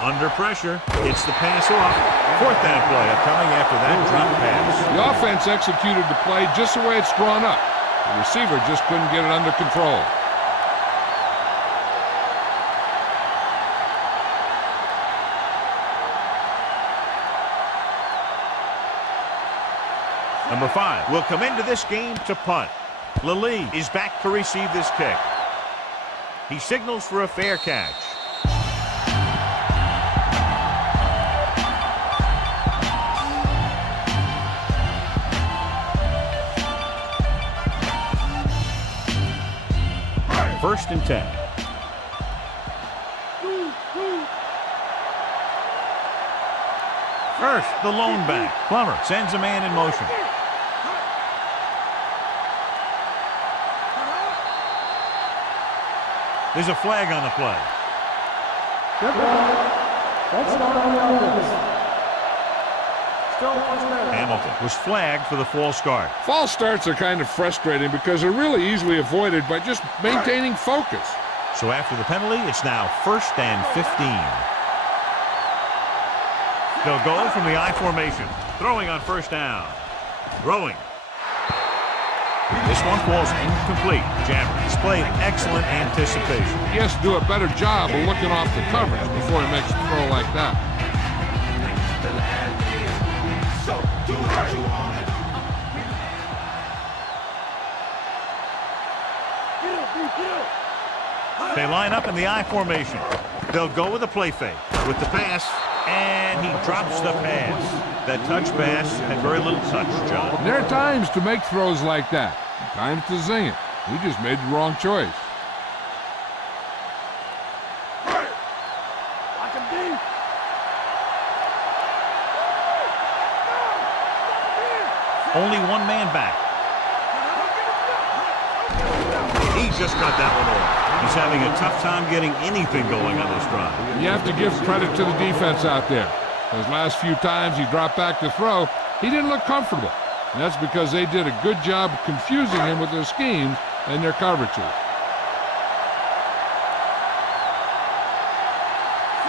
Under pressure, it's the pass off. 4th down play coming after that drop pass. The offense executed the play just the way it's drawn up. The receiver just couldn't get it under control. Number 5 will come into this game to punt. Lally is back to receive this kick. He signals for a fair catch. First and 10. First, the lone back. Plummer sends a man in motion. There's a flag on the play. That's not on the offense. Hamilton was flagged for the false start. False starts are kind of frustrating because they're really easily avoided by just maintaining focus. So after the penalty, it's now 1st and 15. They'll go from the I formation. Throwing on 1st down. Throwing. This one falls incomplete. Jammer displayed excellent anticipation. He has to do a better job of looking off the coverage before he makes a throw like that. They line up in the I formation. They'll go with a play fake. With the pass, and he drops the pass. That touch pass had very little touch, John. There are times to make throws like that. Times to zing it. He just made the wrong choice. Only one man back. He just got that one off. He's having a tough time getting anything going on this drive. You have to give credit to the defense out there. Those last few times he dropped back to throw, he didn't look comfortable. And that's because they did a good job confusing him with their schemes and their coverages.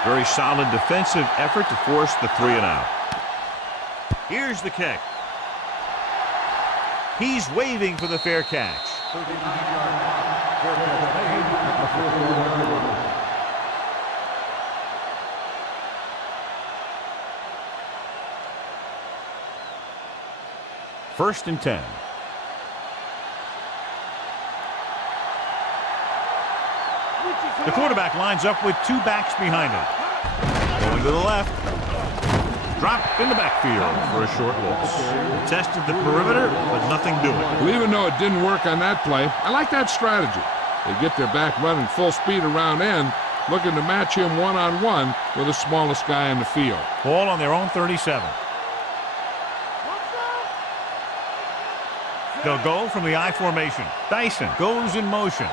Very solid defensive effort to force the 3 and out. Here's the kick. He's waving for the fair catch. 39-yard fair catch made at the 41-yard line. First and 10. The quarterback lines up with 2 backs behind him. Going to the left. Dropped in the backfield for a short loss. Tested the perimeter, but nothing doing. Well, even though it didn't work on that play, I like that strategy. They get their back running full speed around end, looking to match him one-on-one with the smallest guy in the field. Ball on their own 37. They'll go from the I formation. Dyson goes in motion.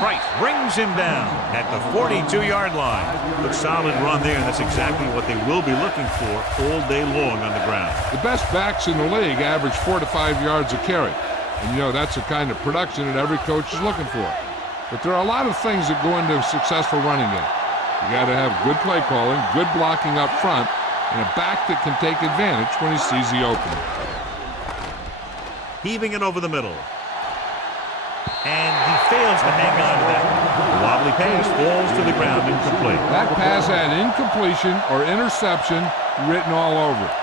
Price brings him down at the 42-yard line. Good solid run there, and that's exactly what they will be looking for all day long on the ground. The best backs in the league average 4 to 5 yards a carry. And, you know, that's the kind of production that every coach is looking for. But there are a lot of things that go into a successful running game. You got to have good play calling, good blocking up front, and a back that can take advantage when he sees the opening. Heaving it over the middle. And he fails to hang on to that. The wobbly pass falls to the ground incomplete. That pass had incompletion or interception written all over it.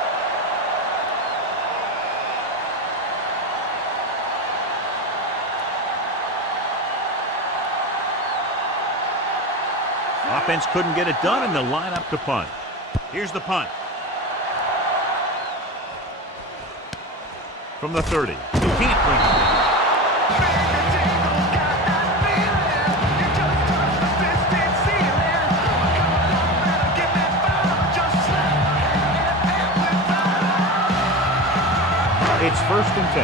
Offense couldn't get it done, and they'll line up to punt. Here's the punt. From the 30. You can't bring it down. It's first and 10.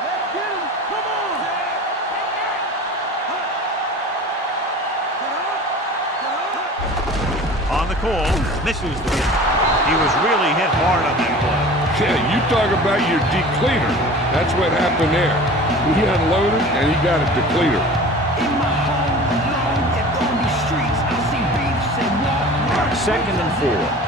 Let's get him. Come on. On the call, misses the kick. He was really hit hard on that play. Yeah, you talk about your depleter. That's what happened there. He unloaded, and he got a depleter. Second and 4.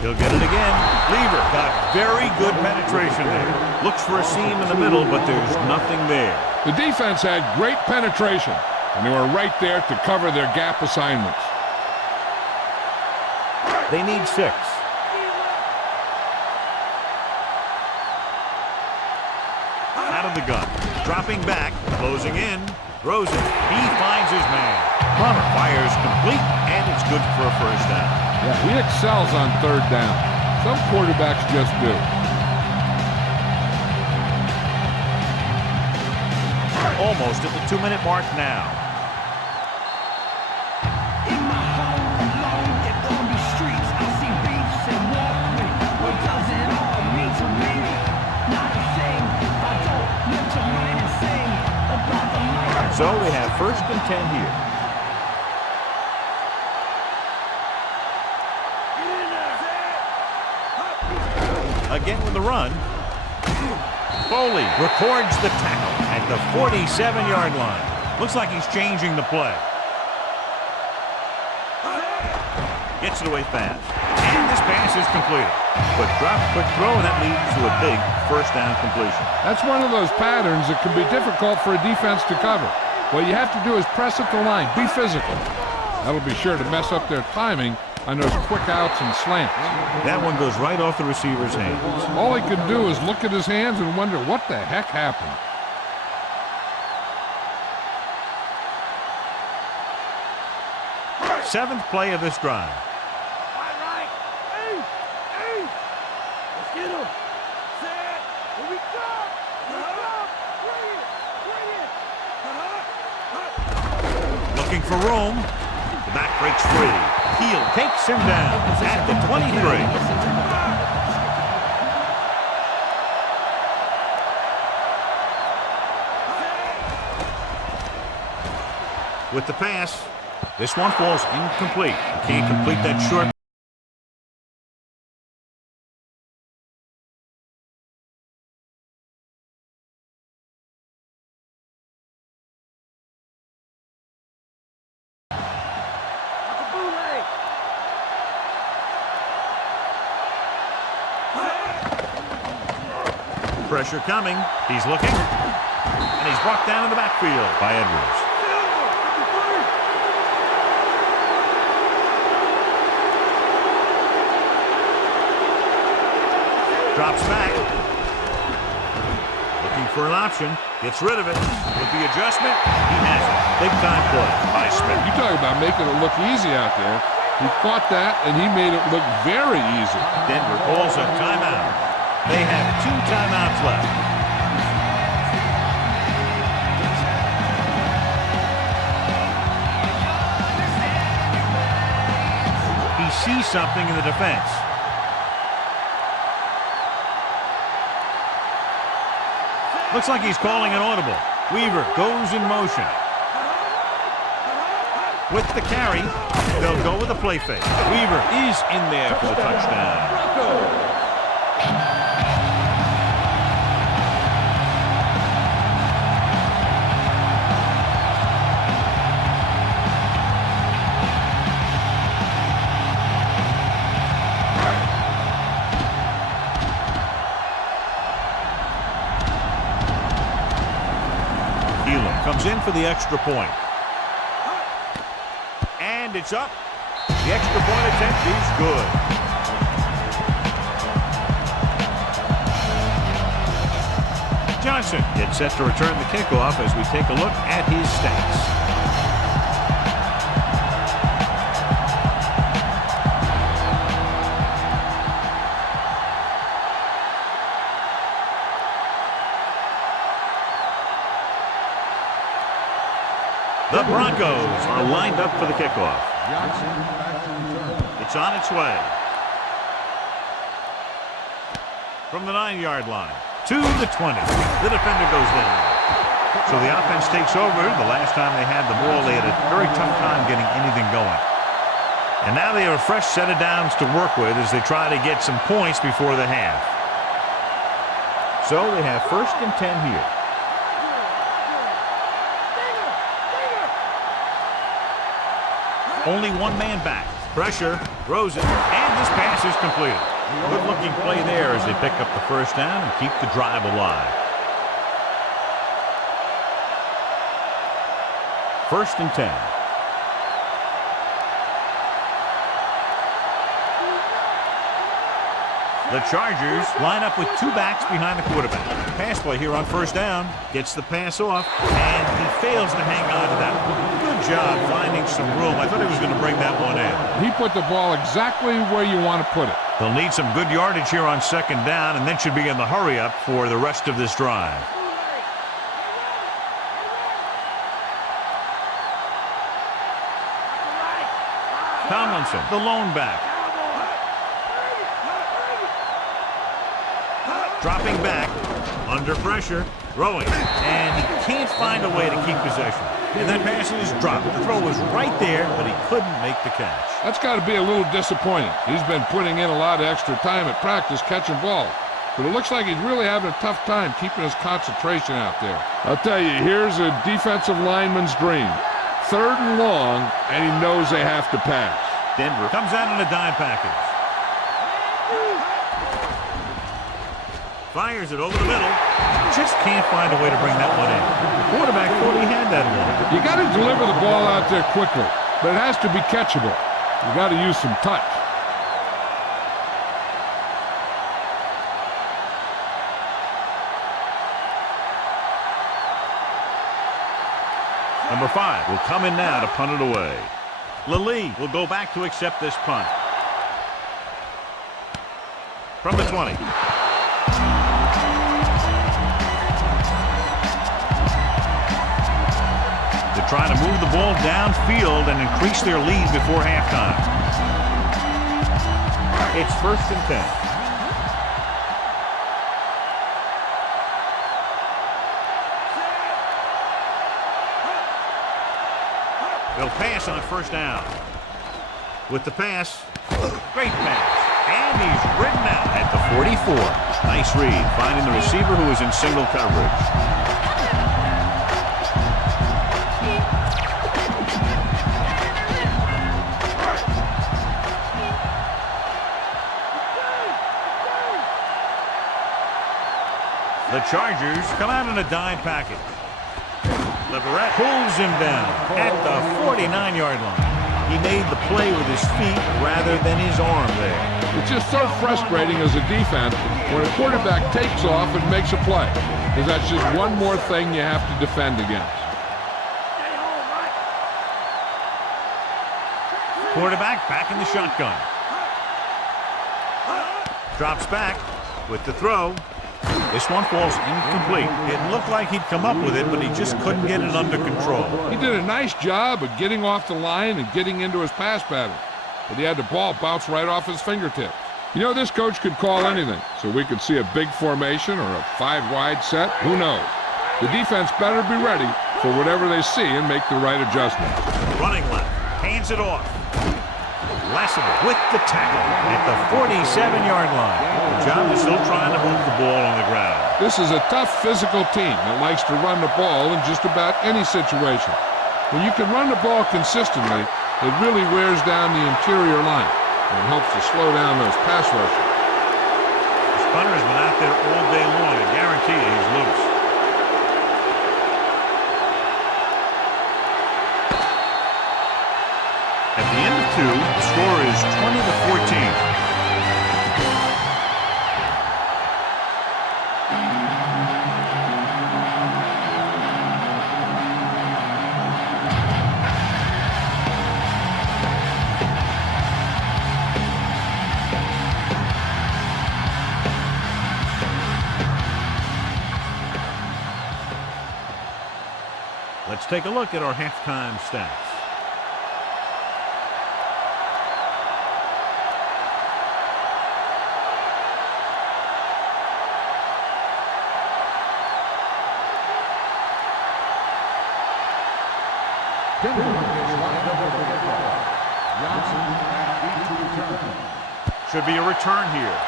He'll get it again. Lever got very good penetration there. Looks for a seam in the middle, but there's nothing there. The defense had great penetration, and they were right there to cover their gap assignments. They need 6. Out of the gun. Dropping back, closing in, throws it. He finds his man. Hunter fires complete, and it's good for a first down. Yeah, he excels on third down. Some quarterbacks just do. Almost at the 2-minute mark now. In my home, alone, and on the streets, I see beefs and walk with. What does it all mean to me? Not a thing. I don't live to write and sing about the life. So they have first and 10 here. Again with the run. Foley records the tackle at the 47-yard line. Looks like he's changing the play. Gets it away fast. And this pass is completed. But drop, quick throw, and that leads to a big first down completion. That's one of those patterns that can be difficult for a defense to cover. What you have to do is press at the line, be physical. That'll be sure to mess up their timing on those quick outs and slants. That one goes right off the receiver's hands. All he can do is look at his hands and wonder what the heck happened. Seventh play of this drive. Right. Hey. Let's get him. Set. Here we go. for room. The back breaks free. Heel takes him down at the 23. With the pass, this one falls incomplete. Can't complete that short. Pressure coming. He's looking. And he's brought down in the backfield by Edwards. Drops back. Looking for an option. Gets rid of it. With the adjustment, he has it. Big time play by Smith. You talk about making it look easy out there. He caught that, and he made it look very easy. Denver calls a timeout. They have 2 timeouts left. He sees something in the defense. Looks like he's calling an audible. Weaver goes in motion. With the carry, they'll go with a play fake. Weaver is in there for the touchdown. Comes in for the extra point. And it's up. The extra point attempt is good. Johnson gets set to return the kickoff as we take a look at his stats. The Broncos are lined up for the kickoff. It's on its way. From the 9-yard line to the 20. The defender goes down. So the offense takes over. The last time they had the ball, they had a very tough time getting anything going. And now they have a fresh set of downs to work with as they try to get some points before the half. So they have 1st and 10 here. Only one man back. Pressure, throws it, and this pass is completed. Good-looking play there as they pick up the 1st down and keep the drive alive. 1st and 10. The Chargers line up with 2 backs behind the quarterback. Pass play here on 1st down. Gets the pass off, and he fails to hang on to that one. Good job finding some room. I thought he was going to bring that one in. He put the ball exactly where you want to put it. They'll need some good yardage here on 2nd down, and then should be in the hurry-up for the rest of this drive. Tomlinson, the lone back. Dropping back, under pressure, throwing, and he can't find a way to keep possession. And that pass is dropped. The throw was right there, but he couldn't make the catch. That's got to be a little disappointing. He's been putting in a lot of extra time at practice catching balls. But it looks like he's really having a tough time keeping his concentration out there. I'll tell you, here's a defensive lineman's dream. 3rd and long, and he knows they have to pass. Denver comes out in a dime package. Fires it over the middle. Just can't find a way to bring that one in. The quarterback thought he had that one. You got to deliver the ball out there quickly, but it has to be catchable. You got to use some touch. Number 5 will come in now to punt it away. Lilly will go back to accept this punt. From the 20. The trying to move the ball downfield and increase their lead before halftime. It's 1st and 10. They'll pass on 1st down. With the pass, great pass. And he's ridden out at the 44. Nice read, finding the receiver who was in single coverage. The Chargers come out in a dime package. Leverett pulls him down at the 49-yard line. He made the play with his feet rather than his arm there. It's just so frustrating as a defense when a quarterback takes off and makes a play, because that's just one more thing you have to defend against. Quarterback back in the shotgun. Drops back with the throw. This one falls incomplete. It looked like he'd come up with it, but he just couldn't get it under control. He did a nice job of getting off the line and getting into his pass pattern, but he had the ball bounce right off his fingertips. You know, this coach could call anything, so we could see a big formation or a 5-wide set. Who knows? The defense better be ready for whatever they see and make the right adjustments. Running left, hands it off. Lassiter with the tackle at the 47-yard line. John is still trying to move the ball on the ground. This is a tough physical team that likes to run the ball in just about any situation. When you can run the ball consistently, it really wears down the interior line and helps to slow down those pass rushers. The punter has been out there all day long. I guarantee you he's loose. At the end of 2, the score is 20-14. Let's take a look at our halftime stats. Denver is lined up with the football. Johnson at each return. Should be a return here.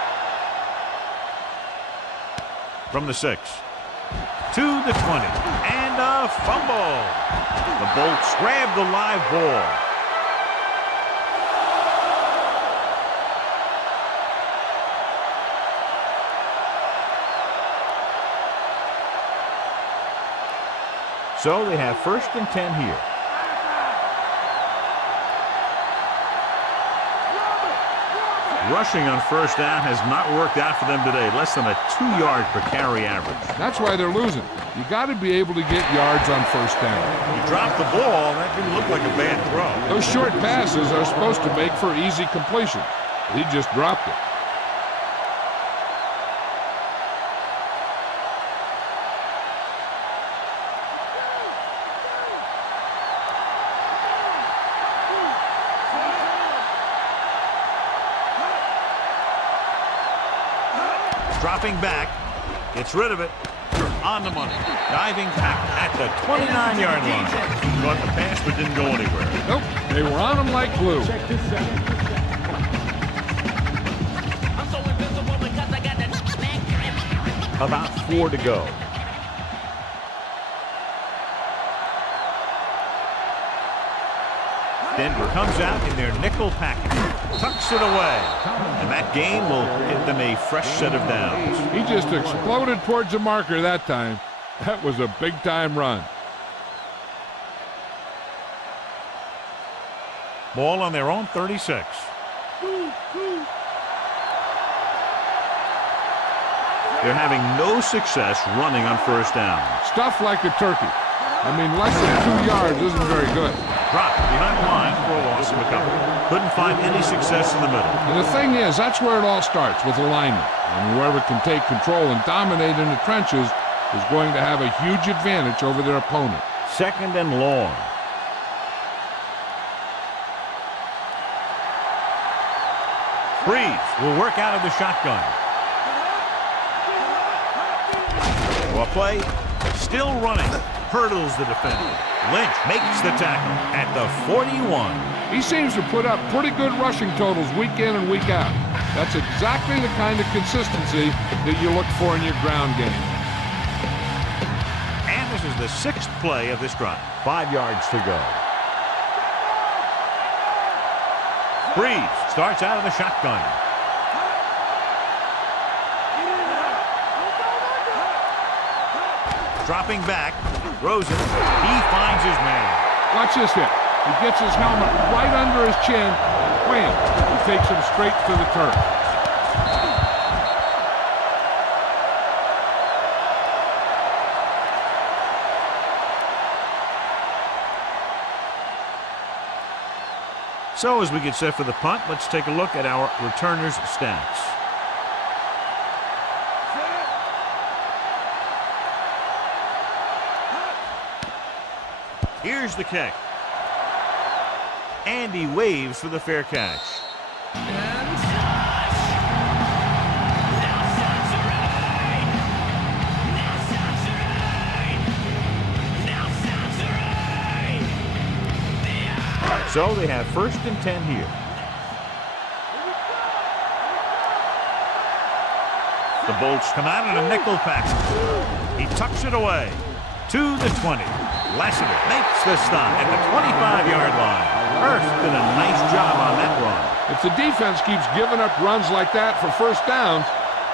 From the 6 to the 20. And a fumble. The Bolts grab the live ball. So they have 1st and 10 here. Rushing on 1st down has not worked out for them today. Less than a 2-yard per carry average. That's why they're losing. You got to be able to get yards on 1st down. You drop the ball, that didn't look like a bad throw. Those short passes are supposed to make for easy completion. He just dropped it. Dropping back, gets rid of it, on the money. Diving tackle at the 29-yard line. Caught the pass but didn't go anywhere. Nope, they were on him like glue. About 4 to go. Denver comes out in their nickel package, tucks it away, and that game will get them a fresh set of downs. He just exploded towards the marker that time. That was a big-time run. Ball on their own 36. They're having no success running on 1st down. Stuff like a turkey. I mean, less than 2 yards isn't very good. Dropped behind the line for a loss of a couple. Couldn't find any success in the middle. And the thing is, that's where it all starts, with alignment. And whoever can take control and dominate in the trenches is going to have a huge advantage over their opponent. 2nd and long. Breeze will work out of the shotgun. Well, play still running. Hurdles the defender. Lynch makes the tackle at the 41. He seems to put up pretty good rushing totals week in and week out. That's exactly the kind of consistency that you look for in your ground game. And this is the 6th play of this drive. 5 yards to go. Breeze starts out of the shotgun. Dropping back. Rosen, he finds his man. Watch this hit. He gets his helmet right under his chin. Wham! He takes him straight to the turf. So as we get set for the punt, let's take a look at our returners' stats. Here's the kick. And he waves for the fair catch. So they have 1st and 10 here. The Bolts come out in a nickel package. He tucks it away to the 20. Lassiter makes the stop at the 25-yard line. Hurst did a nice job on that run. If the defense keeps giving up runs like that for first downs,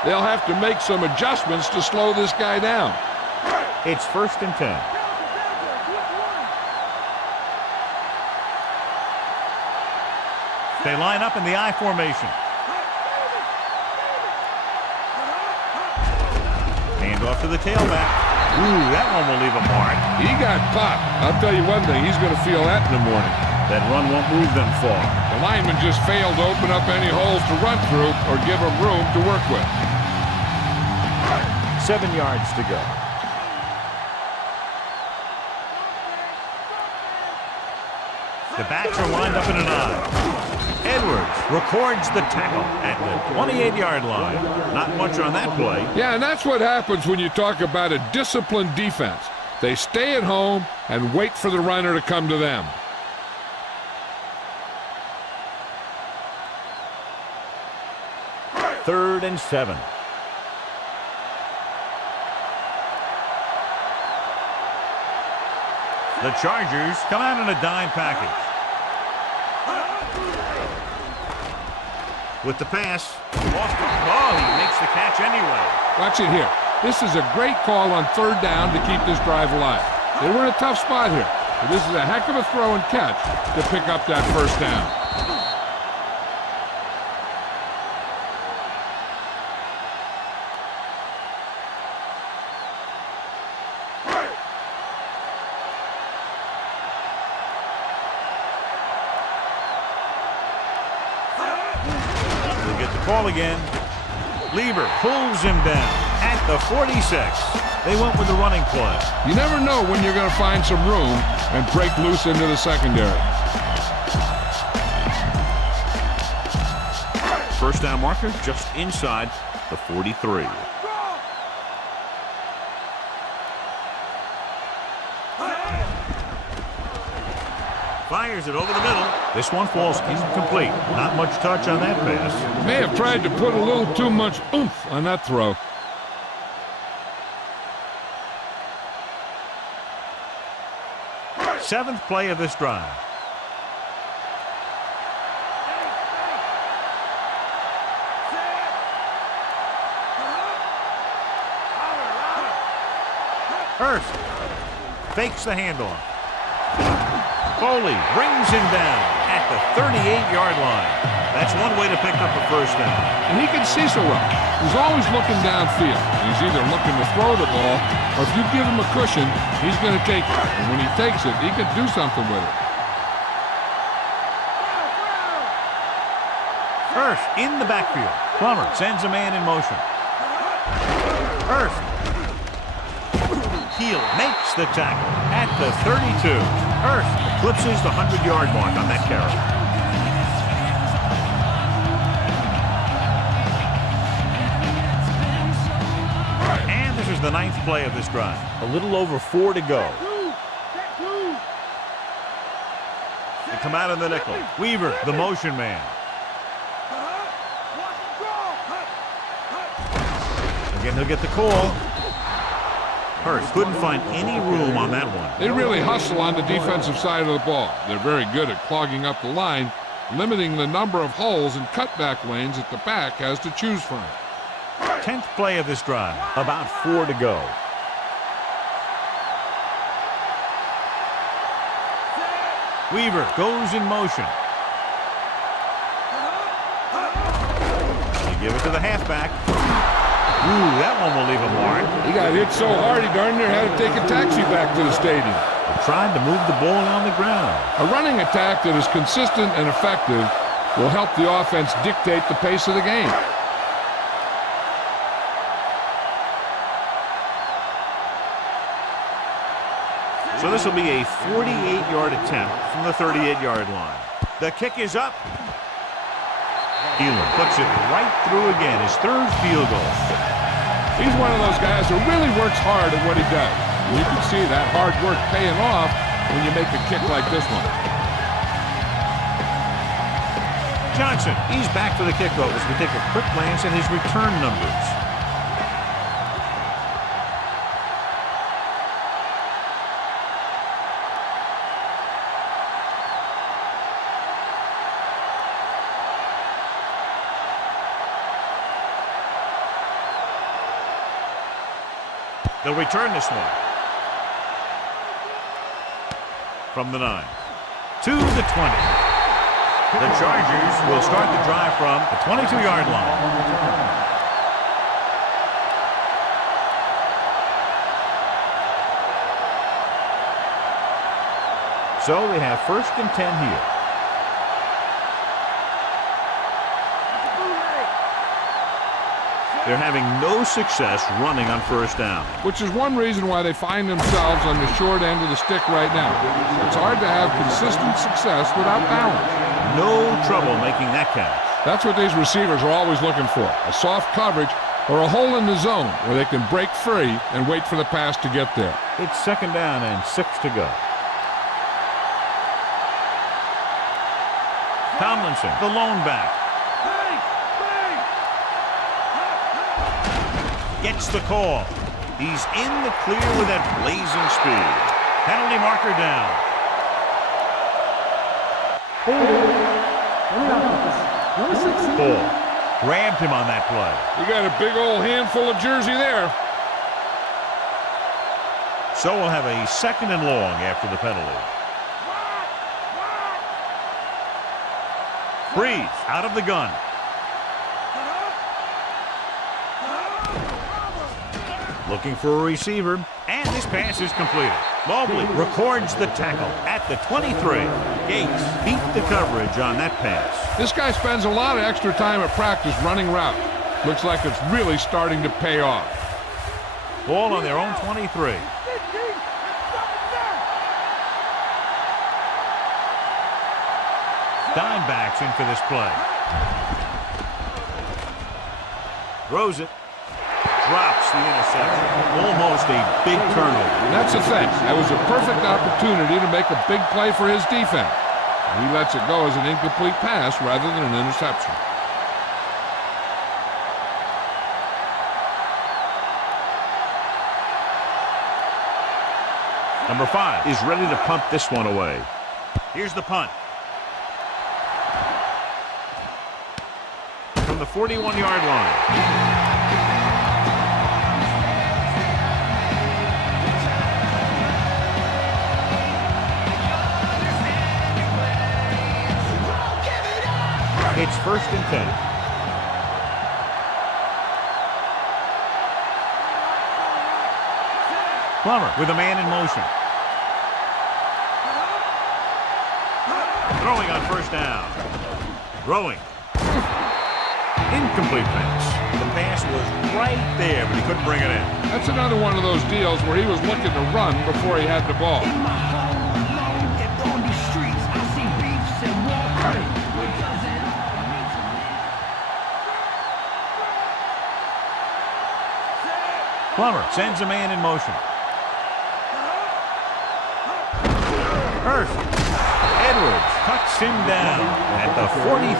they'll have to make some adjustments to slow this guy down. It's 1st and 10. They line up in the I formation. Hand off to the tailback. Ooh, that one will leave a mark. He got popped. I'll tell you one thing, he's going to feel that in the morning. That run won't move them far. The lineman just failed to open up any holes to run through or give him room to work with. 7 yards to go. The backs are lined up in an I. Edwards records the tackle at the 28-yard line. Not much on that play. Yeah, and that's what happens when you talk about a disciplined defense. They stay at home and wait for the runner to come to them. Third and 7. The Chargers come out in a dime package. With the pass, he makes the catch anyway. Watch it here. This is a great call on 3rd down to keep this drive alive. They were in a tough spot here, but this is a heck of a throw and catch to pick up that 1st down. Ball again. Lieber pulls him down at the 46. They went with the running play. You never know when you're going to find some room and break loose into the secondary. 1st down marker just inside the 43. Fires it over the middle. This one falls incomplete. Not much touch on that pass. May have tried to put a little too much oomph on that throw. Seventh play of this drive. Hurst fakes the handoff. Foley brings him down at the 38-yard line. That's one way to pick up a 1st down. And he can see so well. He's always looking downfield. He's either looking to throw the ball, or if you give him a cushion, he's going to take it. And when he takes it, he can do something with it. Hurst in the backfield. Plummer sends a man in motion. Hurst. Heel makes the tackle at the 32. Hurst eclipses the 100-yard mark on that carry. play of this drive. A little over 4 to go. They come out in the nickel. Weaver, the motion man. Again, he'll get the call. Hurst couldn't find any room on that one. They really hustle on the defensive side of the ball. They're very good at clogging up the line, limiting the number of holes and cutback lanes that the back has to choose from. 10th play of this drive. About 4 to go. Weaver goes in motion. They give it to the halfback. Ooh, that one will leave a mark. He got hit so hard he darn near had to take a taxi back to the stadium. Tried to move the ball on the ground. A running attack that is consistent and effective will help the offense dictate the pace of the game. So this will be a 48-yard attempt from the 38-yard line. The kick is up. Elam puts it right through again, his third field goal. He's one of those guys who really works hard at what he does. You can see that hard work paying off when you make a kick like this one. Johnson, he's back for the kickoff as we take a quick glance at his return numbers. They'll return this one. From the 9 to the 20. The Chargers will start the drive from the 22-yard line. So they have 1st and 10 here. They're having no success running on 1st down. Which is one reason why they find themselves on the short end of the stick right now. It's hard to have consistent success without balance. No trouble making that catch. That's what these receivers are always looking for. A soft coverage or a hole in the zone where they can break free and wait for the pass to get there. It's 2nd down and 6 to go. Tomlinson, the lone back. Gets the call. He's in the clear with that blazing speed. Penalty marker down. Ball. Grabbed him on that play. You got a big old handful of jersey there. So we'll have a 2nd and long after the penalty. Breeze out of the gun. Looking for a receiver, and this pass is completed. Mobley records the tackle at the 23. Gates beat the coverage on that pass. This guy spends a lot of extra time at practice running route. Looks like it's really starting to pay off. Ball on their own 23. Dime backs in for this play. Throws it. Drops the interception. Almost a big turnover. And that's the thing. That was a perfect opportunity to make a big play for his defense. He lets it go as an incomplete pass rather than an interception. Number 5 is ready to punt this one away. Here's the punt. From the 41-yard line. It's 1st and 10. Plummer with a man in motion. Throwing on 1st down. Throwing. Incomplete pass. The pass was right there, but he couldn't bring it in. That's another one of those deals where he was looking to run before he had the ball. Plummer sends a man in motion. Hurst. Edwards cuts him down at the 43.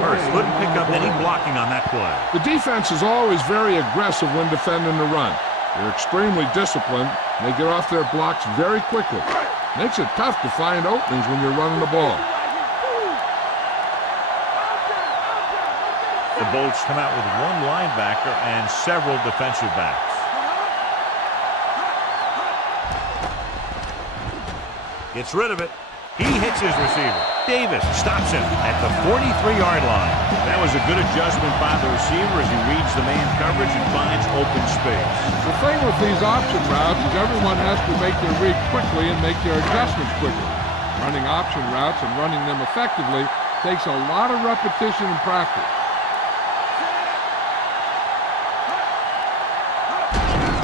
Hurst couldn't pick up any blocking on that play. The defense is always very aggressive when defending the run. They're extremely disciplined, and they get off their blocks very quickly. Makes it tough to find openings when you're running the ball. The Bolts come out with one linebacker and several defensive backs. Gets rid of it. He hits his receiver. Davis stops him at the 43-yard line. That was a good adjustment by the receiver as he reads the man coverage and finds open space. The thing with these option routes is everyone has to make their read quickly and make their adjustments quickly. Running option routes and running them effectively takes a lot of repetition and practice.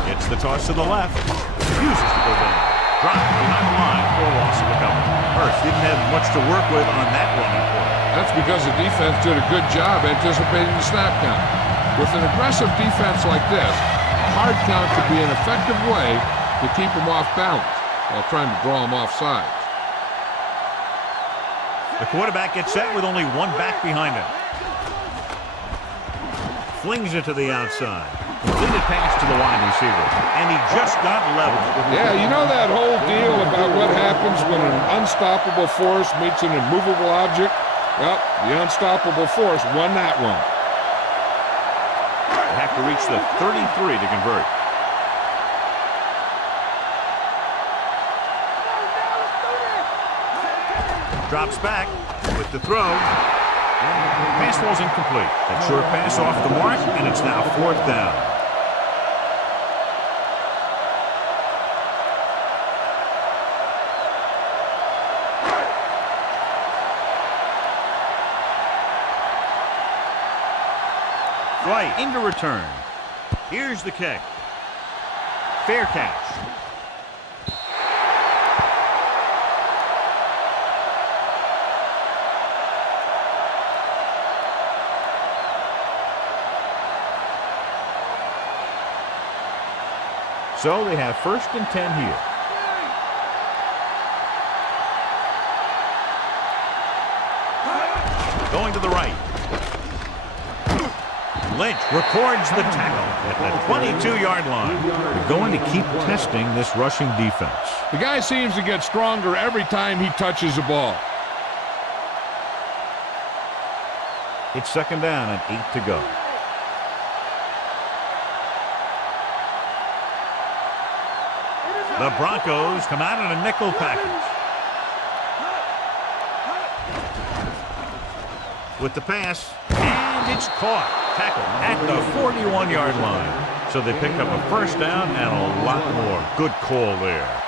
Gets the toss to the left. Refuses to go down. Drop behind the line for a loss of a couple. Hurst didn't have much to work with on that running play. That's because the defense did a good job anticipating the snap count. With an aggressive defense like this, a hard count could be an effective way to keep them off balance while trying to draw them off sides. The quarterback gets set with only one back behind him. Flings it to the outside. Completed pass to the wide receiver, and he just got leveled. Yeah, you know that whole deal about what happens when an unstoppable force meets an immovable object? Well, the unstoppable force won that one. They have to reach the 33 to convert. Drops back with the throw. Pass ball's incomplete. That short pass off the mark, and it's now 4th down. Right into return. Here's the kick. Fair catch. So they have 1st and 10 here. Going to the right. Lynch records the tackle at the 22-yard line. They're going to keep testing this rushing defense. The guy seems to get stronger every time he touches the ball. It's 2nd down and 8 to go. The Broncos come out in a nickel package. With the pass, and it's caught. Tackle at the 41-yard line. So they pick up a 1st down and a lot more. Good call there.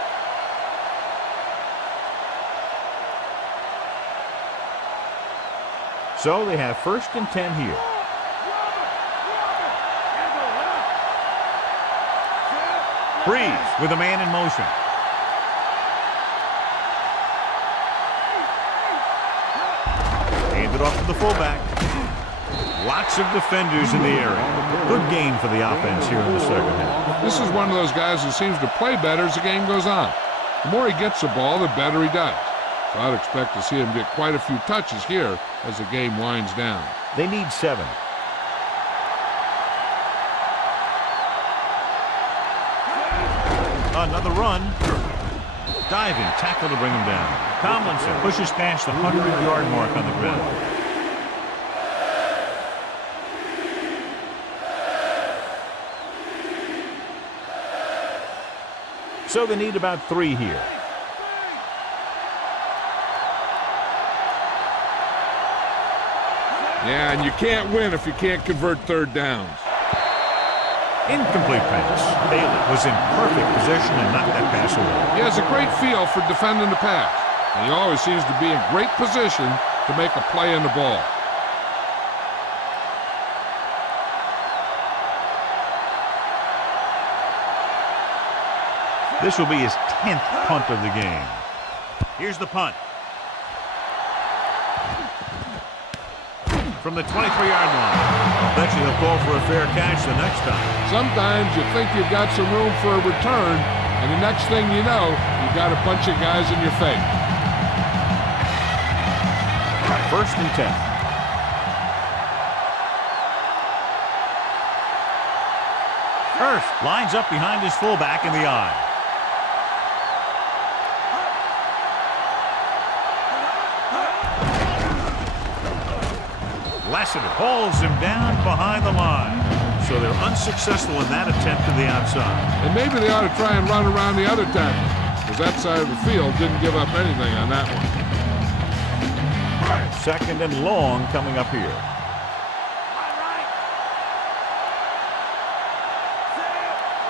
So they have 1st and 10 here. Breeze with a man in motion. Hand it off to the fullback. Lots of defenders in the area. Good game for the offense here in the 2nd half. This is one of those guys who seems to play better as the game goes on. The more he gets the ball, the better he does. So I'd expect to see him get quite a few touches here as the game winds down. They need 7. Another run. Diving tackle to bring him down. Tomlinson pushes past the 100-yard mark on the ground. So they need about 3 here. Yeah, and you can't win if you can't convert 3rd downs. Incomplete pass. Bailey was in perfect position and knocked that pass away. He has a great feel for defending the pass, and he always seems to be in great position to make a play in the ball. This will be his 10th punt of the game. Here's the punt. From the 23-yard line. Bet you he'll call for a fair catch the next time. Sometimes you think you've got some room for a return, and the next thing you know, you've got a bunch of guys in your face. First and 10. Hurst lines up behind his fullback in the eye. Lassiter hauls him down behind the line. So they're unsuccessful in that attempt to the outside. And maybe they ought to try and run around the other tackle, because that side of the field didn't give up anything on that one. Second and long coming up here.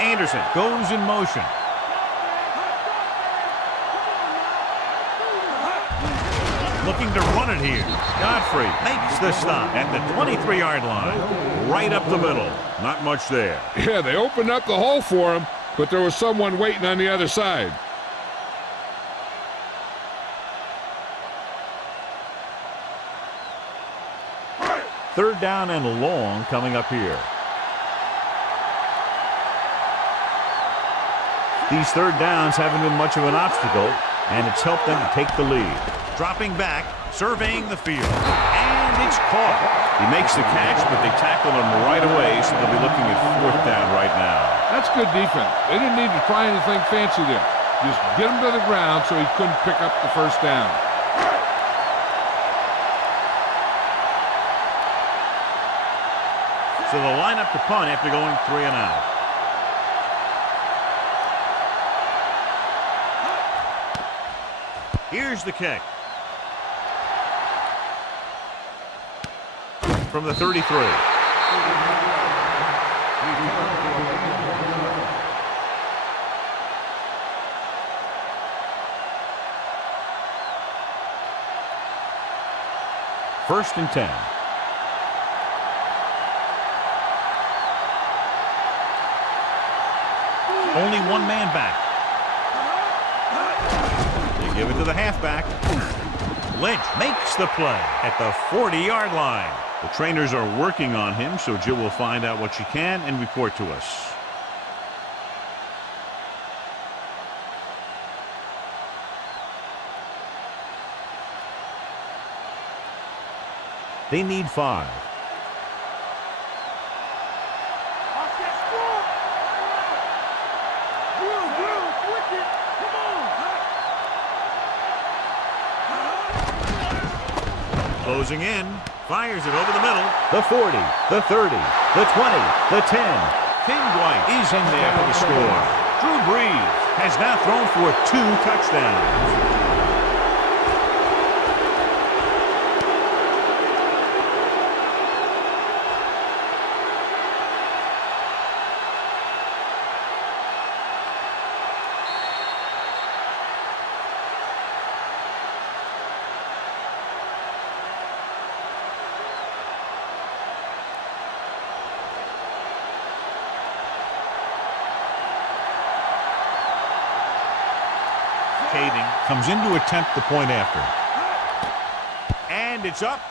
Anderson goes in motion. Looking to run it here. Godfrey makes the stop at the 23-yard line. Right up the middle. Not much there. Yeah, they opened up the hole for him, but there was someone waiting on the other side. Third down and long coming up here. These third downs haven't been much of an obstacle, and it's helped them to take the lead. Dropping back, surveying the field, and it's caught. He makes the catch, but they tackle him right away, so they'll be looking at fourth down right now. That's good defense. They didn't need to try anything fancy there. Just get him to the ground so he couldn't pick up the first down. So they'll line up to punt after going 3 and out. Here's the kick. From the 33. First and 10. Only one man back. They give it to the halfback. Lynch makes the play at the 40-yard line. The trainers are working on him, so Jill will find out what she can and report to us. They need 5. Closing in, fires it over the middle. The 40, the 30, the 20, the 10. King Dwight is in there for the score. Drew Brees has now thrown for 2 touchdowns. Comes in to attempt the point after. And it's up.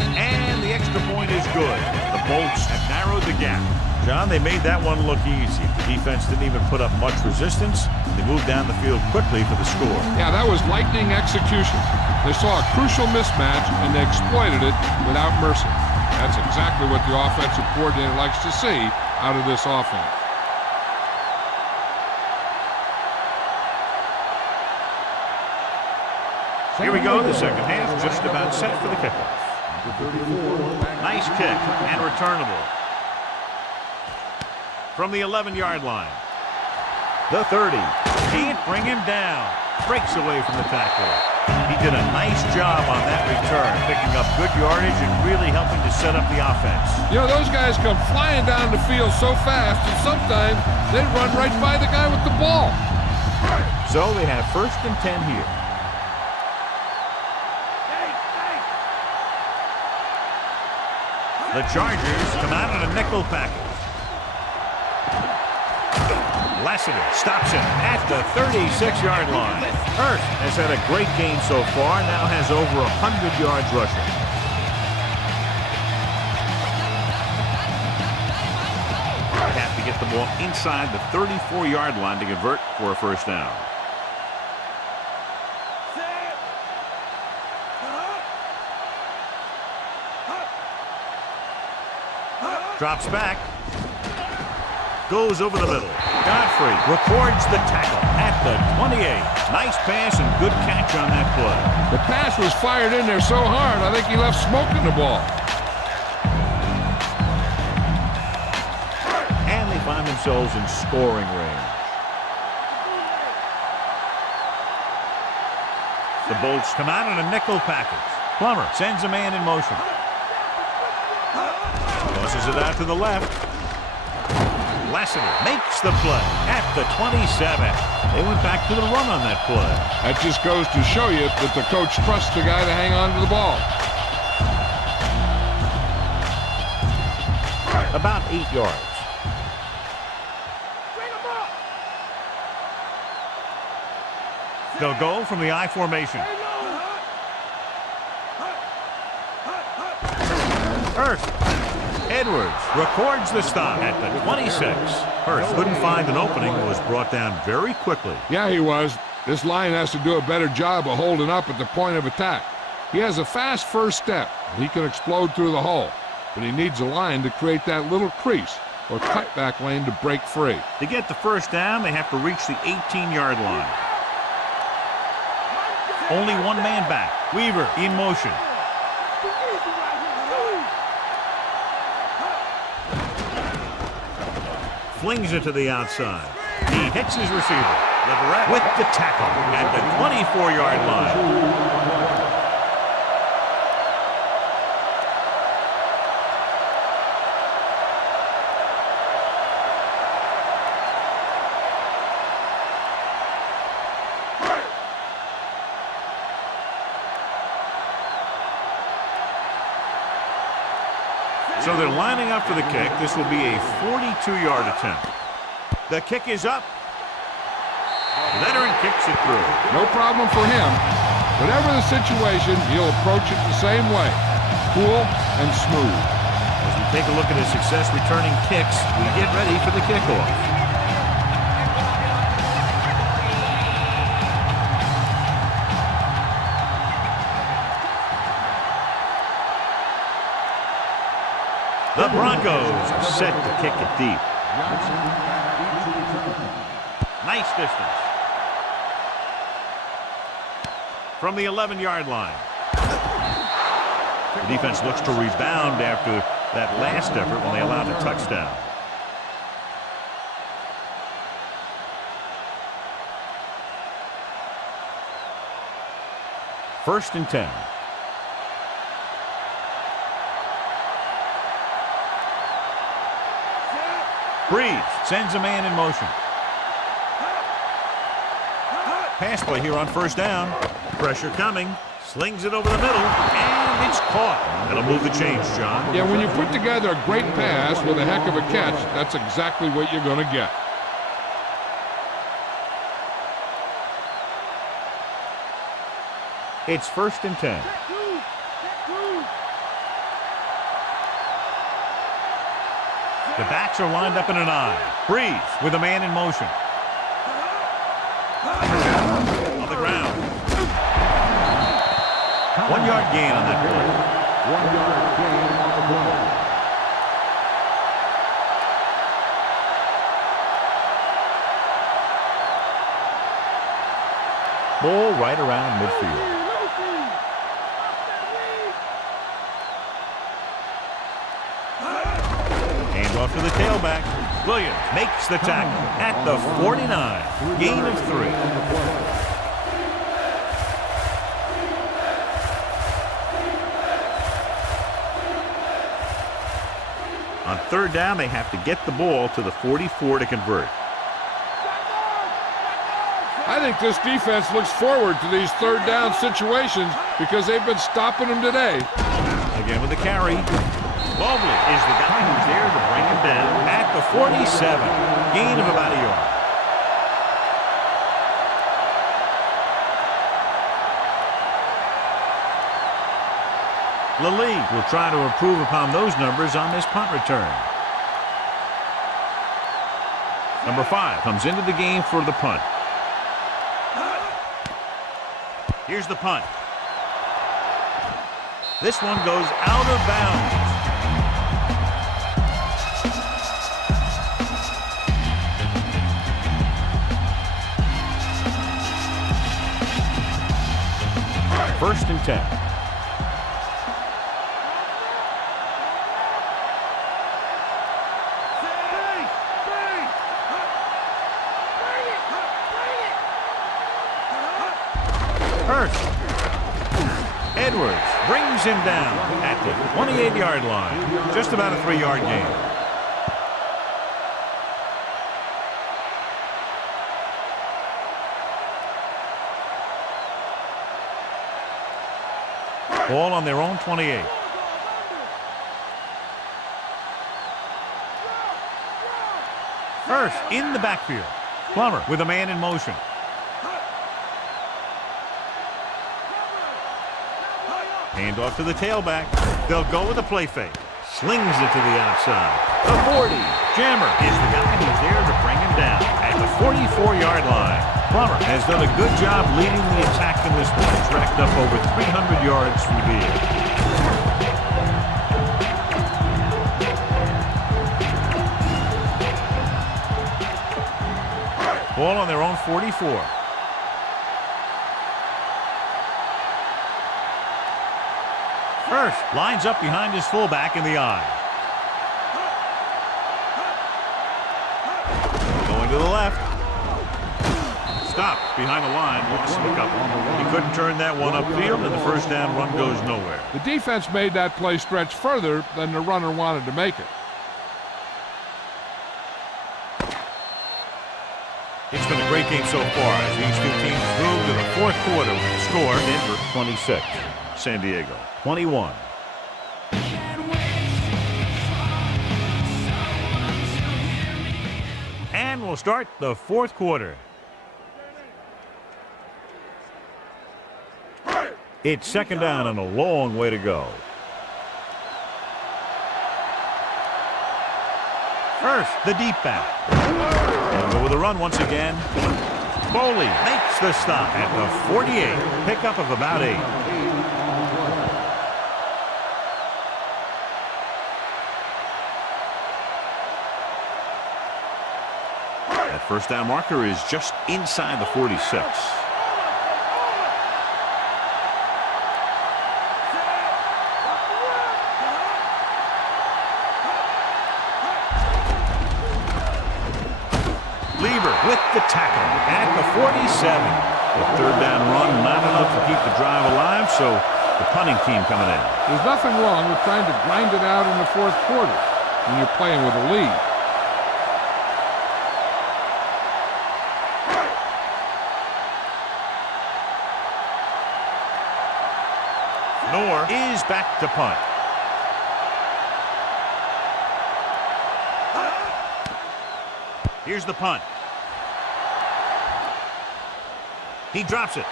And the extra point is good. The Bolts have narrowed the gap. John, they made that one look easy. The defense didn't even put up much resistance. They moved down the field quickly for the score. Yeah, that was lightning execution. They saw a crucial mismatch, and they exploited it without mercy. That's exactly what the offensive coordinator likes to see out of this offense. Here we go, the second half, just about set for the kickoff. Nice kick and returnable. From the 11-yard line. The 30. Can't bring him down. Breaks away from the tackle. He did a nice job on that return, picking up good yardage and really helping to set up the offense. You know, those guys come flying down the field so fast, and sometimes they run right by the guy with the ball. So they have first and 10 here. The Chargers come out in a nickel package. Lassiter stops him at the 36-yard line. Hurst has had a great game so far, now has over 100 yards rushing. ball inside the 34-yard line to convert for a first down. Drops back. Goes over the middle. Godfrey records the tackle at the 28. Nice pass and good catch on that play. The pass was fired in there so hard, I think he left smoke in the ball. And they find themselves in scoring range. The Bolts come out in a nickel package. Plummer sends a man in motion. Tosses it out to the left. Lassiter makes the play at the 27. They went back to the run on that play. That just goes to show you that the coach trusts the guy to hang on to the ball. About 8 yards. They'll go from the I formation. Hurst. Edwards records the stop at the 26. Hurst couldn't find an opening and was brought down very quickly. Yeah, he was. This line has to do a better job of holding up at the point of attack. He has a fast first step. He can explode through the hole, but he needs a line to create that little crease or cutback lane to break free. To get the first down, they have to reach the 18-yard line. Only one man back. Weaver in motion. Flings it to the outside. He hits his receiver. Leverett with the tackle at the 24-yard line. So they're lining up for the kick. This will be a 42-yard attempt. The kick is up. Leonard kicks it through. No problem for him. Whatever the situation, he'll approach it the same way. Cool and smooth. As we take a look at his success returning kicks, we get ready for the kickoff. The Broncos are set to kick it deep. Nice distance. From the 11-yard line. The defense looks to rebound after that last effort when they allowed a touchdown. First and 10. Breeze sends a man in motion. Pass play here on first down. Pressure coming. Slings it over the middle. And it's caught. That'll move the change, John. Yeah, when you put together a great pass with a heck of a catch, that's exactly what you're going to get. It's first and 10. The backs are lined up in an I. Breeze with a man in motion. On the ground. 1 yard gain on that play. 1 yard gain on the play. Ball right around midfield. Off to the tailback. Williams makes the tackle at the 49. Gain of 3. On third down, they have to get the ball to the 44 to convert. I think this defense looks forward to these third down situations because they've been stopping them today. Again with the carry. Mobley is the guy who's there to bring him down at the 47. Gain of about a yard. Lally will try to improve upon those numbers on this punt return. Number 5 comes into the game for the punt. Here's the punt. This one goes out of bounds. First and 10. Hurst. Edwards brings him down at the 28-yard line. Just about a 3-yard gain. Ball on their own 28. Hurst in the backfield. Plummer with a man in motion. Hand off to the tailback. They'll go with a play fake. Slings it to the outside. The 40. Jammer is the guy who's there to bring him down at the 44-yard line. Plummer has done a good job leading the attack in this one. He's racked up over 300 yards through the air. Ball on their own 44. Hurst lines up behind his fullback in the eye. Going to the left. Stopped behind the line. Lost a couple. He couldn't turn that one upfield, and the first down run goes nowhere. The defense made that play stretch further than the runner wanted to make it. It's been a great game so far as these two teams move to the fourth quarter with the score. Denver 26, San Diego 21. And we'll start the fourth quarter. It's second down and a long way to go. First, the deep back. They'll go with a run once again. Foley makes the stop at the 48. Pickup of about 8. That first down marker is just inside the 46. With the tackle at the 47. The third down run, not enough to keep the drive alive, so the punting team coming in. There's nothing wrong with trying to grind it out in the fourth quarter when you're playing with a lead. Noor is back to punt. Here's the punt. He drops it.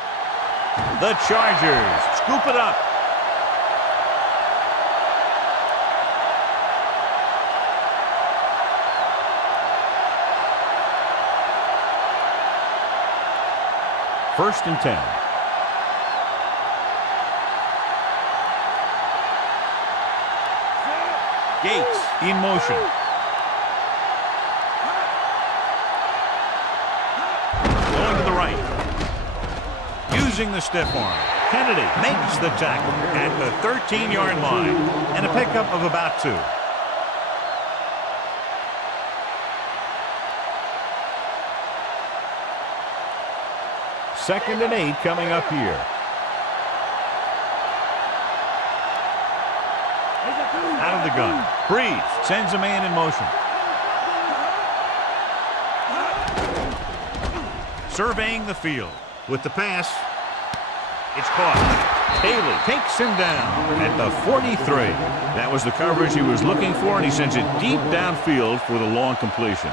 The Chargers scoop it up. First and 10. Gates in motion. Going to the right. Using the stiff arm. Kennedy makes the tackle at the 13-yard line and a pickup of about 2. Second and 8 coming up here. Out of the gun. Breeze sends a man in motion. Surveying the field. With the pass, it's caught. Haley takes him down at the 43. That was the coverage he was looking for, and he sends it deep downfield for the long completion.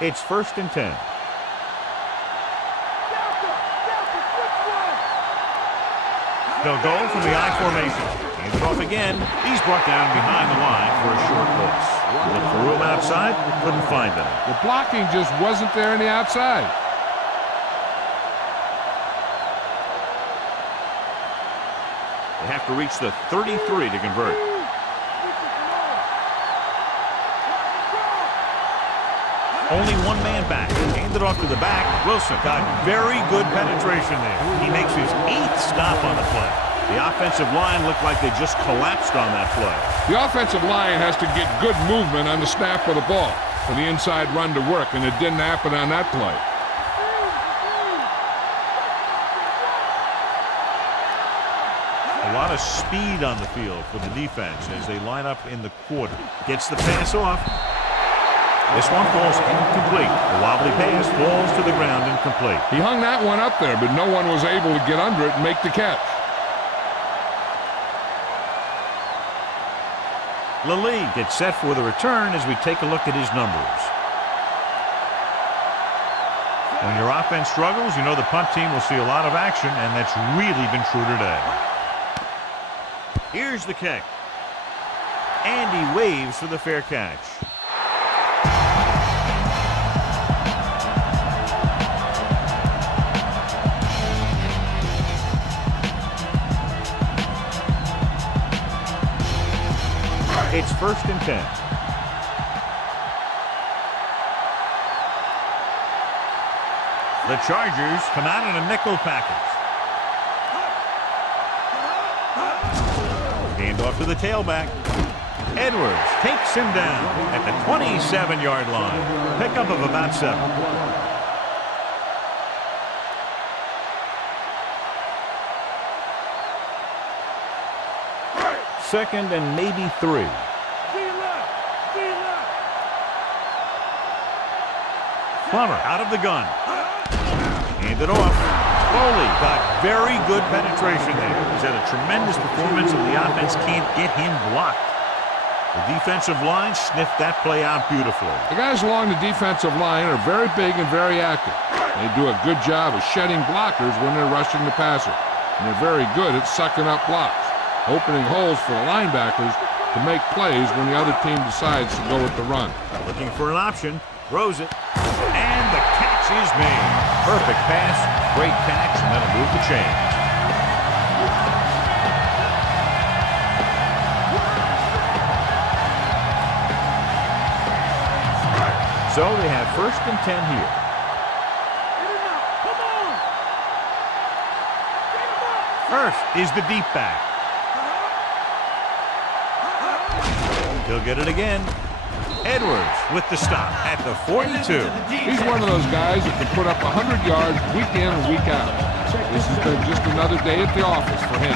It's first and 10. They'll go from the I formation. Hands it off again. He's brought down behind the line for a short loss. Look for room outside. Couldn't find them. The blocking just wasn't there on the outside. They have to reach the 33 to convert. Only one man back. Handed off to the back. Wilson got very good penetration there. He makes his 8th stop on the play. The offensive line looked like they just collapsed on that play. The offensive line has to get good movement on the snap of the ball for the inside run to work, and it didn't happen on that play. A lot of speed on the field for the defense as they line up in the quarter. Gets the pass off. This one falls incomplete. The wobbly pass falls to the ground incomplete. He hung that one up there, but no one was able to get under it and make the catch. Lally gets set for the return as we take a look at his numbers. When your offense struggles, you know the punt team will see a lot of action, and that's really been true today. Here's the kick. And he waves for the fair catch. It's 1st and 10. The Chargers come out in a nickel package. Hand off to the tailback. Edwards takes him down at the 27-yard line. Pickup of about 7. Second and maybe 3. Plummer out of the gun. Hand it off. Foley got very good penetration there. He's had a tremendous performance, and the offense can't get him blocked. The defensive line sniffed that play out beautifully. The guys along the defensive line are very big and very active. They do a good job of shedding blockers when they're rushing the passer. And they're very good at sucking up blocks, opening holes for the linebackers to make plays when the other team decides to go with the run. Looking for an option, throws it, and the catch is made. Perfect pass, great catch, and that'll move the chains. So they have 1st and 10 here. First is the deep back. He'll get it again. Edwards with the stop at the 42. He's one of those guys that can put up 100 yards week in and week out. This has been just another day at the office for him.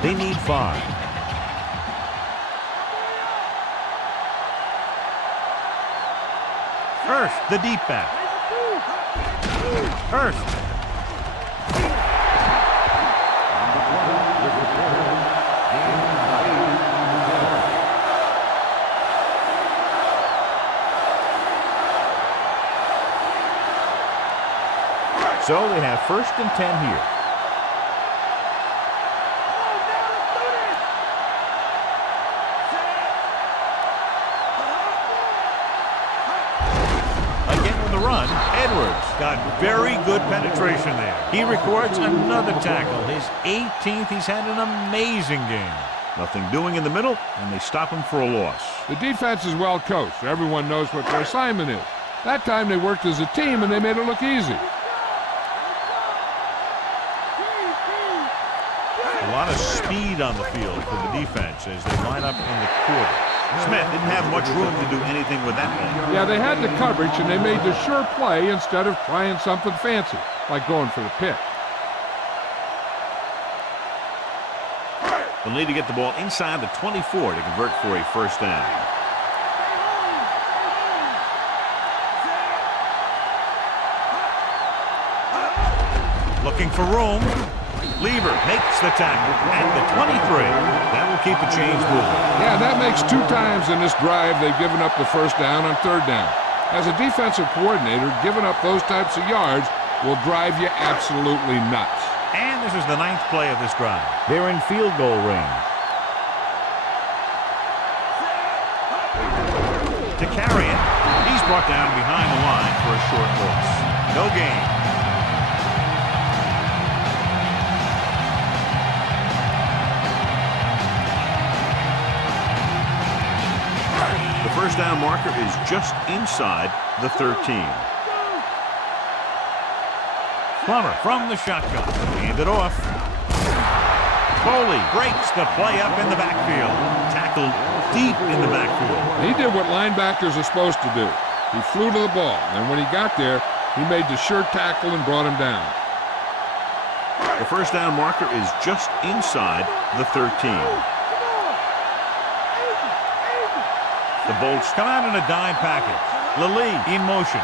They need 5. First, the deep back. First. So they have 1st and 10 here. Edwards got very good penetration there. He records another tackle, his 18th. He's had an amazing game. Nothing doing in the middle, and they stop him for a loss. The defense is well coached. Everyone knows what their assignment is. That time they worked as a team, and they made it look easy. A lot of speed on the field for the defense as they line up in the quarter. Smith didn't have much room to do anything with that one. Yeah, they had the coverage, and they made the sure play instead of trying something fancy, like going for the pick. They'll need to get the ball inside the 24 to convert for a 1st down. Looking for room. Lever makes the tackle at the 23. That will keep the chains moving. Yeah, that makes 2 times in this drive they've given up the 1st down on 3rd down. As a defensive coordinator, giving up those types of yards will drive you absolutely nuts. And this is the 9th play of this drive. They're in field goal range. To carry it, he's brought down behind the line for a short loss. No gain. The first down marker is just inside the 13. Plummer from the shotgun. Hand it off. Foley breaks the play up in the backfield. Tackled deep in the backfield. He did what linebackers are supposed to do. He flew to the ball, and when he got there, he made the sure tackle and brought him down. The first down marker is just inside the 13. The Bolts come out in a dime package. Lilly in motion.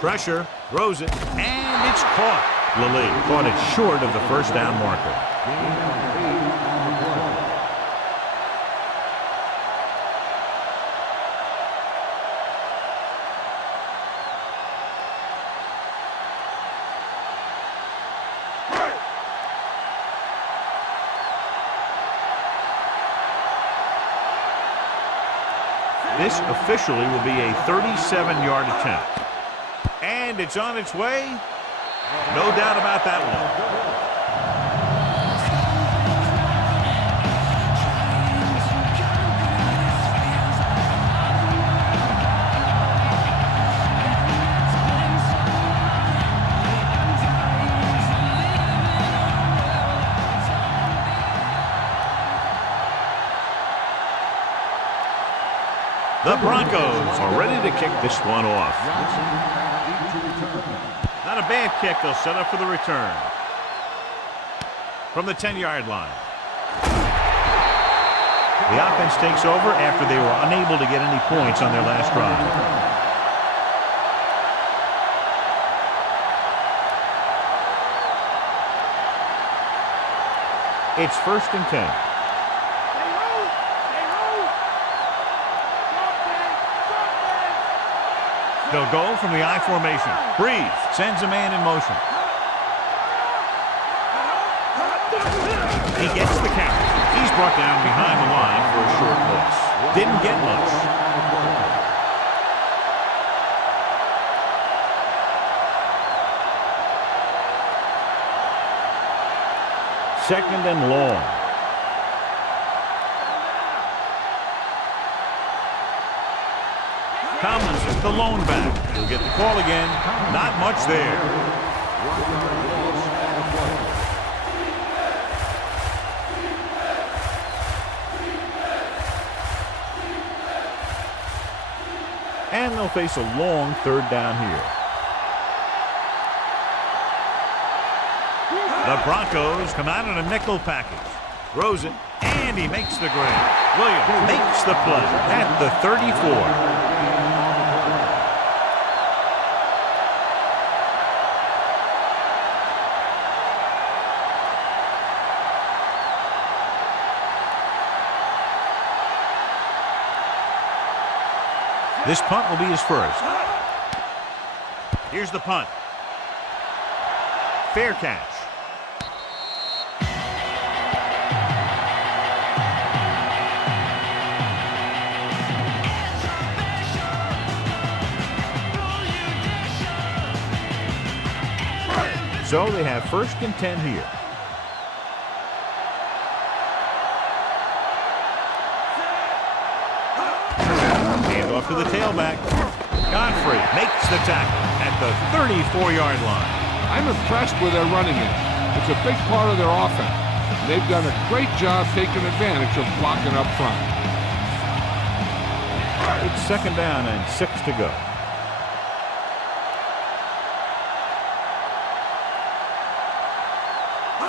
Pressure, throws it, and it's caught. Lilly caught it short of the first down marker. This officially will be a 37-yard attempt. And it's on its way. No doubt about that one. The Broncos are ready to kick this one off. Not a bad kick. They'll set up for the return. From the 10-yard line. The offense takes over after they were unable to get any points on their last drive. It's 1st and 10. They'll go from the I formation. Breeze sends a man in motion. He gets the count. He's brought down behind the line for a short loss. Didn't get much. Second and long. Collins is the lone back. He'll get the call again. Not much there. And they'll face a long 3rd down here. The Broncos come out in a nickel package. Throws it, and he makes the grab. Williams makes the play at the 34. This punt will be his first. Here's the punt. Fair catch. So they have 1st and 10 here. Off to the tailback. Godfrey makes the tackle at the 34-yard line. I'm impressed with their running game. It's a big part of their offense. They've done a great job taking advantage of blocking up front. It's 2nd down and 6 to go.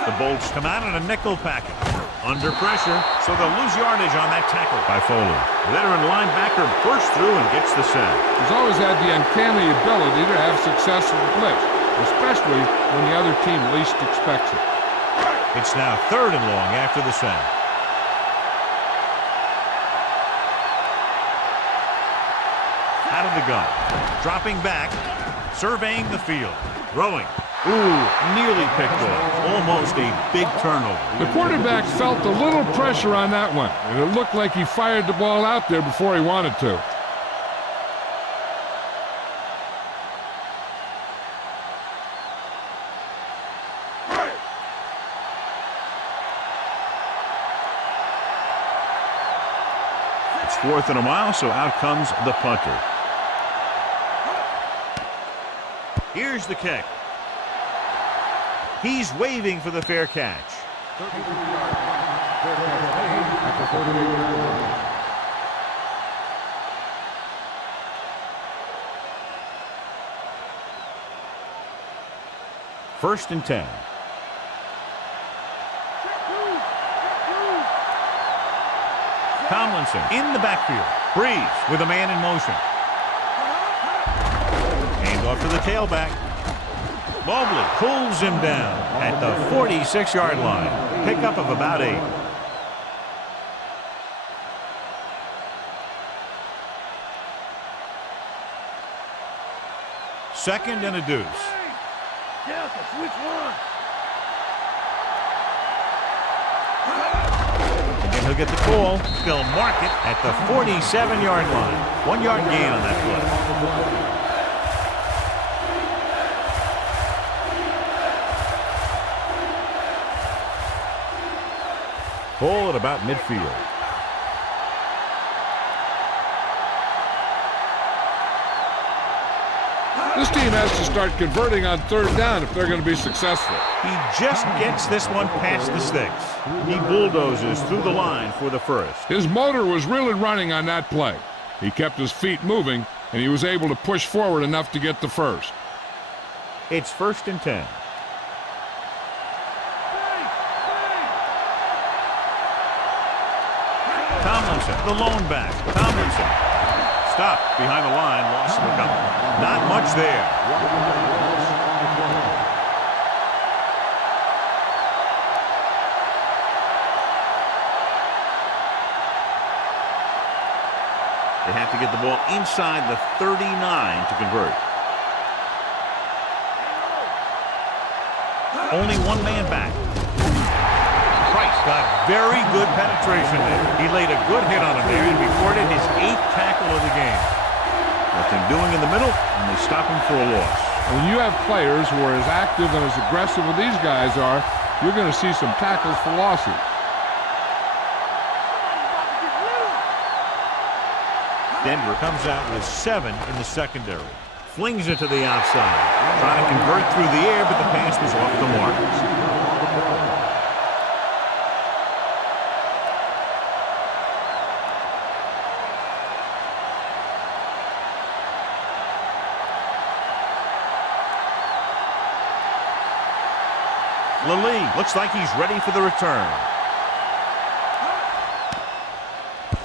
The Bolts come out in a nickel package. Under pressure, so they'll lose yardage on that tackle by Foley. The veteran linebacker bursts through and gets the sack. He's always had the uncanny ability to have success with the blitz, especially when the other team least expects it. It's now 3rd and long after the sack. Out of the gun. Dropping back. Surveying the field. Throwing. Ooh, nearly picked off. Almost a big turnover. The quarterback felt a little pressure on that one, and it looked like he fired the ball out there before he wanted to. It's 4th and a mile, so out comes the punter. Here's the kick. He's waving for the fair catch. 33 yards. Fair catch made at the 48-yard line. First and 10. Tomlinson in the backfield. Breeze with a man in motion. Hand off to the tailback. Mobley pulls him down at the 46-yard line. Pickup of about 8. Second and a deuce. Delta, switch one. And he'll get the call. They'll mark it at the 47-yard line. 1 yard gain on that play. Ball at about midfield. This team has to start converting on 3rd down if they're going to be successful. He just gets this one past the sticks. He bulldozes through the line for the first. His motor was really running on that play. He kept his feet moving, and he was able to push forward enough to get the first. It's 1st and 10. Tomlinson, the lone back. Tomlinson. Stopped behind the line, lost the couple. Not much there. They have to get the ball inside the 39 to convert. Only one man back. Price got very good penetration there. He laid a good hit on him there and recorded his 8th tackle of the game. Nothing doing in the middle, and they stop him for a loss. When you have players who are as active and as aggressive as these guys are, you're going to see some tackles for losses. Denver comes out with 7 in the secondary. Flings it to the outside. Trying to convert through the air, but the pass was off the mark. Lilly looks like he's ready for the return.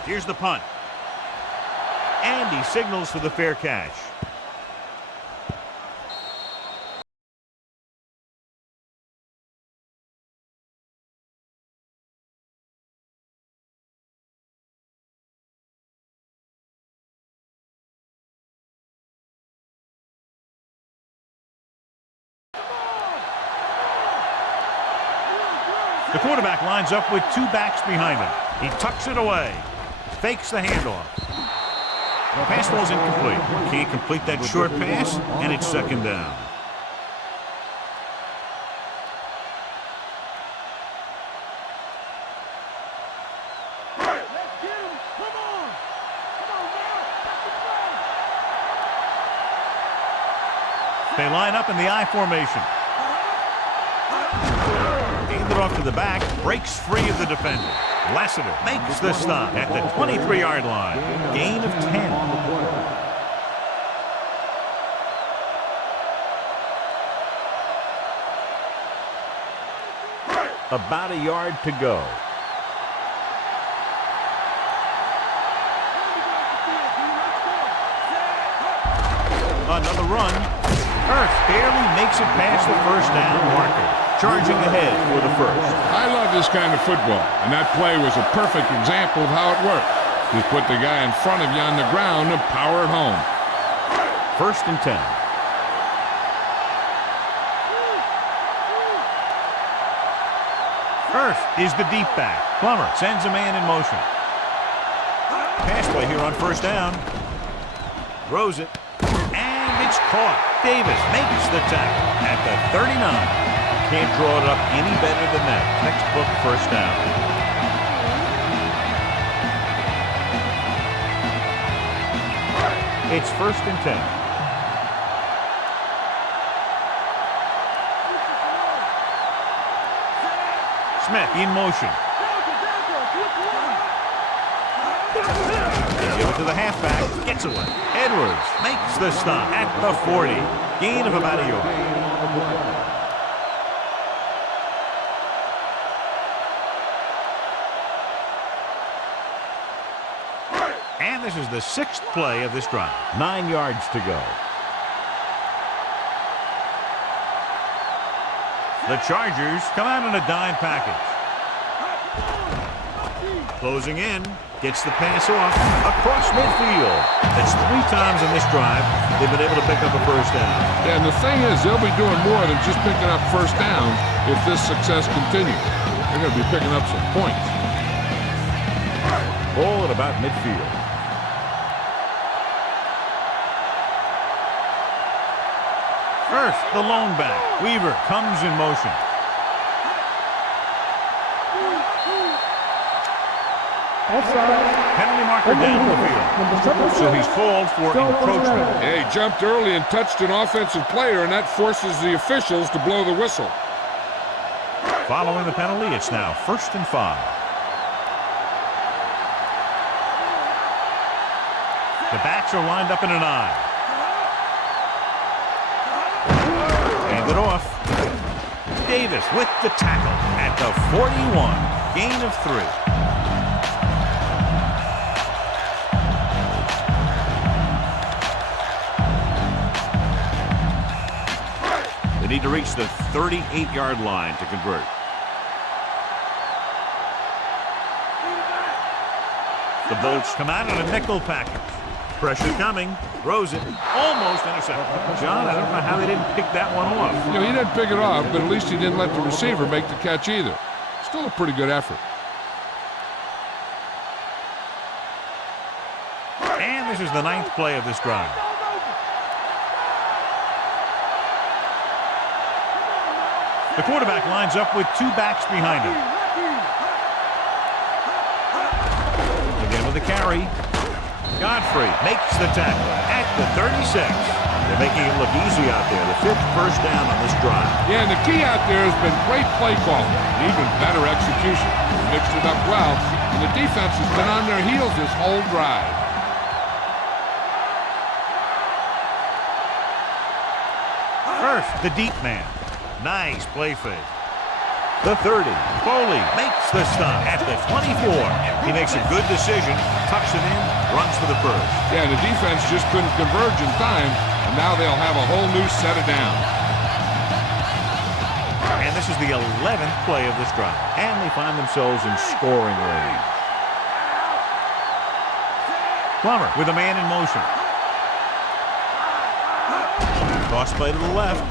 Here's the punt. And he signals for the fair catch. The quarterback lines up with 2 backs behind him. He tucks it away. Fakes the handoff. The pass ball's incomplete. Can't complete that short pass, and it's 2nd down. They line up in the I formation. Handed off to the back, breaks free of the defender. Lassiter makes the stop at the 23-yard line. Gain of 10. About a yard to go. Another run. Hurst barely makes it past the first down marker. Charging ahead for the first. I love this kind of football, and that play was a perfect example of how it works. Just put the guy in front of you on the ground and power it home. 1st and 10. First is the deep back. Plummer sends a man in motion. Pass play here on 1st down. Throws it. And it's caught. Davis makes the tackle at the 39. Can't draw it up any better than that. Textbook 1st down. It's 1st and 10. Smith in motion. They give it to the halfback. Gets away. Edwards makes the stop at the 40. Gain of about a yard. And this is the 6th play of this drive. 9 yards to go. The Chargers come out in a dime package. Closing in. Gets the pass off across midfield. That's 3 times in this drive they've been able to pick up a 1st down. Yeah, and the thing is, they'll be doing more than just picking up 1st downs if this success continues. They're going to be picking up some points. Ball at about midfield. First, the lone back. Weaver comes in motion. Penalty marker down the field. So he's called for encroachment. Yeah, he jumped early and touched an offensive player, and that forces the officials to blow the whistle. Following the penalty, it's now 1st and 5. The backs are lined up in an I. Hand it off. Davis with the tackle at the 41. Gain of 3. They need to reach the 38-yard line to convert. The Bolts come out in a nickel package. Pressure coming. Throws it. Almost intercepted. John, I don't know how they didn't pick that one off. You know, he didn't pick it off, but at least he didn't let the receiver make the catch either. Still a pretty good effort. And this is the 9th play of this drive. The quarterback lines up with 2 backs behind him. Again with the carry. Godfrey makes the tackle at the 36. They're making it look easy out there. The 5th 1st down on this drive. Yeah, and the key out there has been great play calling and even better execution. Mixed it up well, and the defense has been on their heels this whole drive. First, the deep man. Nice play fake. The 30. Foley makes the stop at the 24. He makes a good decision, tucks it in, runs for the 1st. Yeah, the defense just couldn't converge in time, and now they'll have a whole new set of downs. And this is the 11th play of this drive. And they find themselves in scoring range. Plummer with a man in motion. Toss play to the left.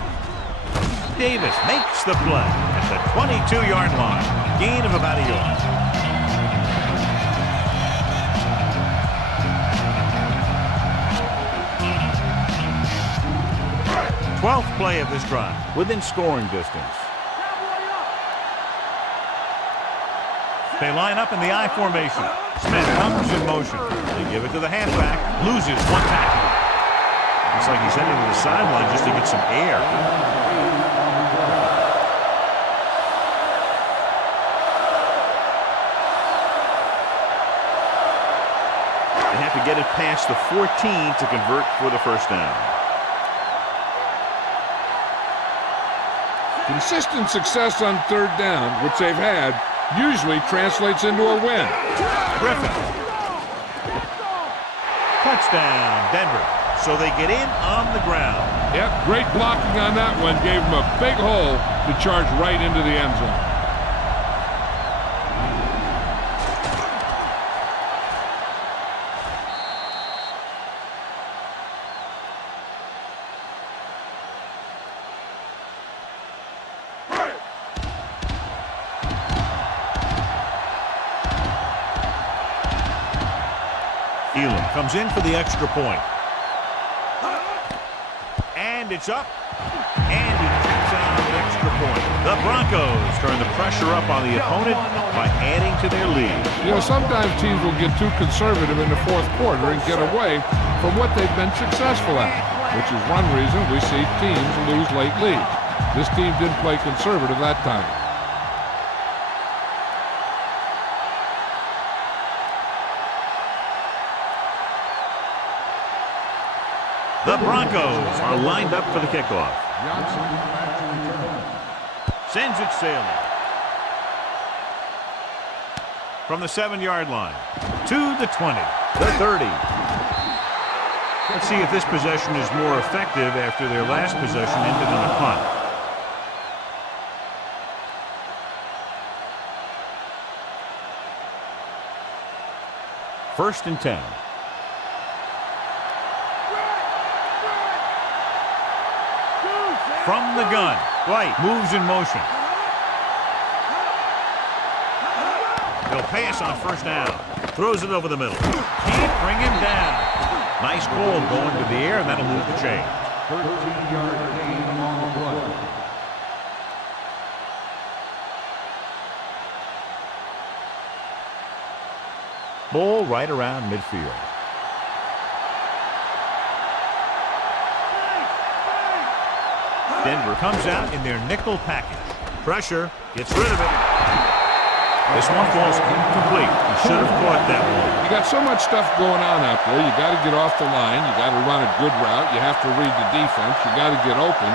Davis makes the play at the 22-yard line. Gain of about a yard. 12th play of this drive, within scoring distance. They line up in the I formation. Smith comes in motion. They give it to the halfback. Loses 1 tackle. Looks like he's heading to the sideline just to get some air. They have to get it past the 14 to convert for the 1st down. Consistent success on 3rd down, which they've had, usually translates into a win. Griffin. Touchdown, Denver. So they get in on the ground. Yep, great blocking on that one. Gave them a big hole to charge right into the end zone. comes in for the extra point. And it's up. And he kicks out the extra point. The Broncos turn the pressure up on the opponent by adding to their lead. You know, sometimes teams will get too conservative in the fourth quarter and get away from what they've been successful at, which is one reason we see teams lose late leads. This team didn't play conservative that time. The Broncos are lined up for the kickoff. Johnson back to return. Sends it sailing. From the 7-yard line to the 20, the 30. Let's see if this possession is more effective after their last possession ended in a punt. First and 10. From the gun, White moves in motion. He'll pass on first down. Throws it over the middle. Can't bring him down. Nice ball going to the air, and that'll move the chain. 13-yard gain on the play. Ball right around midfield. Denver comes out in their nickel package. Pressure, gets rid of it. This one falls incomplete. He should have caught that one. You got so much stuff going on out there. You got to get off the line. You got to run a good route. You have to read the defense. You got to get open.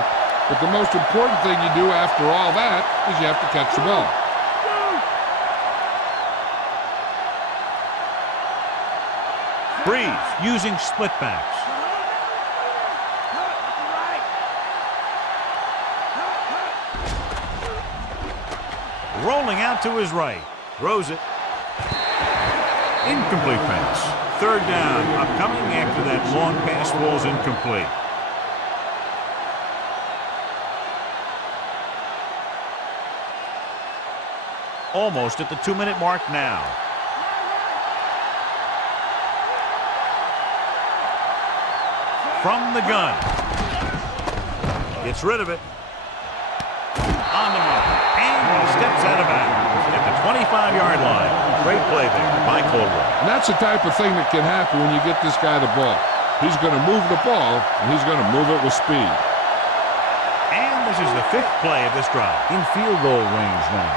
But the most important thing you do after all that is you have to catch the ball. Breeze using split backs. Rolling out to his right. Throws it. Incomplete pass. Third down. Upcoming after that long pass falls incomplete. Almost at the 2-minute mark now. From the gun. Gets rid of it. On the mark. And he steps out of bounds at the 25-yard line. Great play there by Caldwell. And that's the type of thing that can happen when you get this guy the ball. He's going to move the ball, and he's going to move it with speed. And this is the 5th play of this drive. In field goal range now.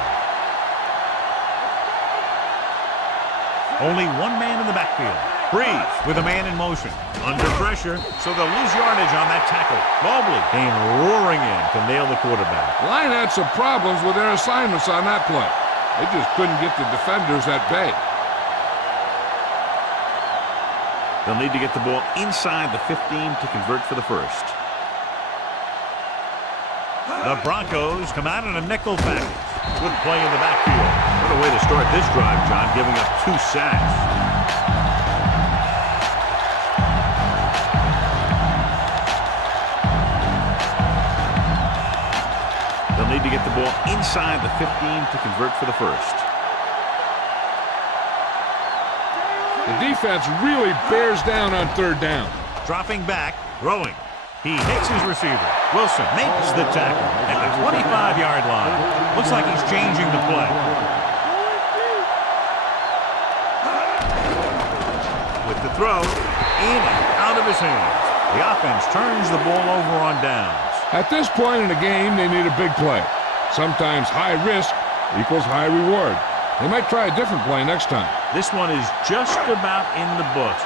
Only one man in the backfield. Breeze with a man in motion. Under pressure, so they'll lose yardage on that tackle. Mobley came roaring in to nail the quarterback. Line had some problems with their assignments on that play. They just couldn't get the defenders at bay. They'll need to get the ball inside the 15 to convert for the first. The Broncos come out in a nickel package. Good play in the backfield. What a way to start this drive, John, giving up 2 sacks. They'll need to get the ball inside the 15 to convert for the first. The defense really bears down on third down. Dropping back, throwing. He hits his receiver. Wilson makes the tackle at the 25-yard line. Looks like he's changing the play. With the throw, in and out of his hands. The offense turns the ball over on downs. At this point in the game, they need a big play. Sometimes high risk equals high reward. They might try a different play next time. This one is just about in the books.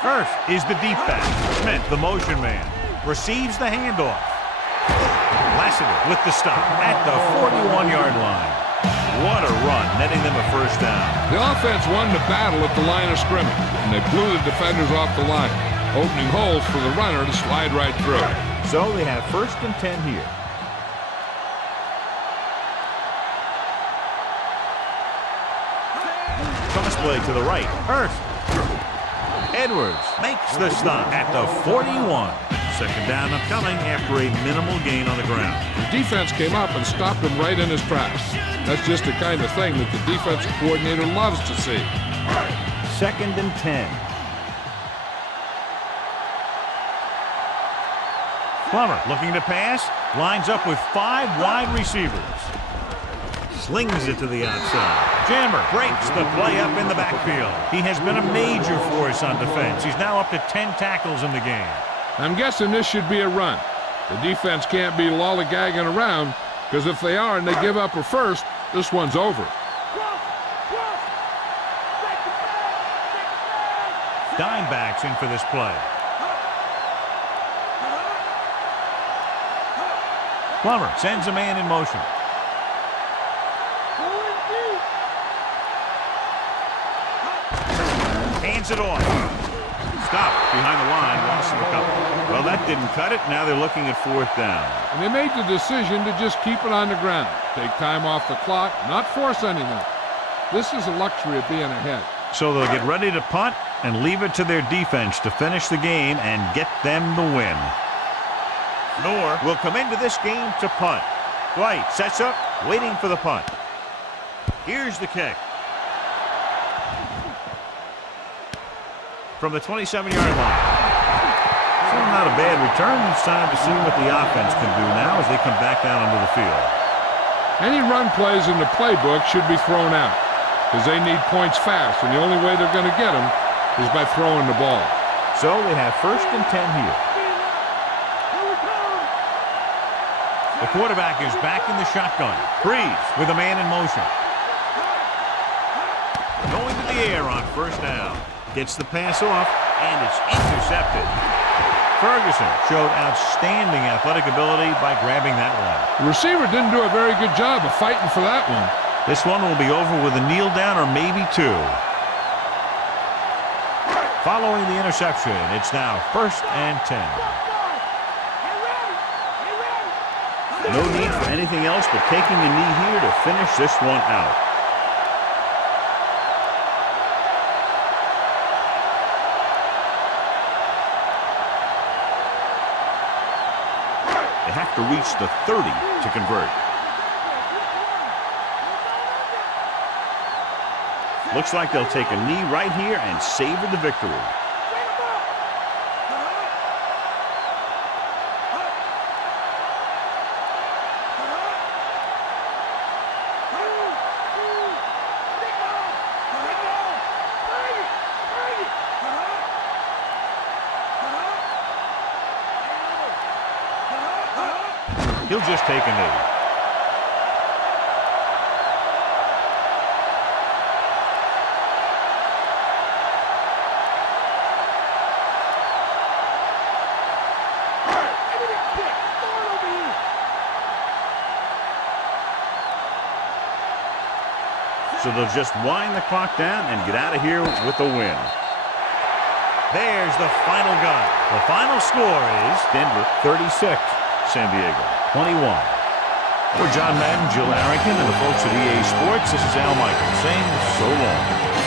First is the deep back. Smith, the motion man, receives the handoff. Lassiter with the stop at the 41-yard line. What a run, netting them a first down. The offense won the battle at the line of scrimmage, and they blew the defenders off the line, opening holes for the runner to slide right through. So they have first and 10 here. Cross play to the right. Hurst. Edwards makes the stop at the 41. Second down upcoming after a minimal gain on the ground. The defense came up and stopped him right in his tracks. That's just the kind of thing that the defensive coordinator loves to see. 2nd and 10. Plummer looking to pass. Lines up with 5 wide receivers. Slings it to the outside. Jammer breaks the play up in the backfield. He has been a major force on defense. He's now up to 10 tackles in the game. I'm guessing this should be a run. The defense can't be lollygagging around, because if they are and they give up a first, this one's over. Dime backs in for this play. Plummer sends a man in motion. Hands it off. Stop behind the line, loss of a couple. Well, that didn't cut it. Now they're looking at 4th down. And they made the decision to just keep it on the ground. Take time off the clock, not force anything. This is a luxury of being ahead. So they'll get ready to punt and leave it to their defense to finish the game and get them the win. Knorr will come into this game to punt. White sets up, waiting for the punt. Here's the kick. From the 27-yard line. So not a bad return. It's time to see what the offense can do now as they come back down onto the field. Any run plays in the playbook should be thrown out, because they need points fast, and the only way they're going to get them is by throwing the ball. So they have 1st and 10 here. The quarterback is back in the shotgun. Freeze with a man in motion. Going to the air on 1st down. Gets the pass off, and it's intercepted. Ferguson showed outstanding athletic ability by grabbing that one. The receiver didn't do a very good job of fighting for that one. This one will be over with a kneel down or maybe 2. Following the interception, it's now 1st and 10. No need for anything else but taking a knee here to finish this one out. They have to reach the 30 to convert. Looks like they'll take a knee right here and savor the victory. He'll just take a knee. So they'll just wind the clock down and get out of here with the win. There's the final gun. The final score is Denver 36, San Diego 21. For John Madden, Jill Arrington, and the folks at EA Sports, this is Al Michaels saying so long.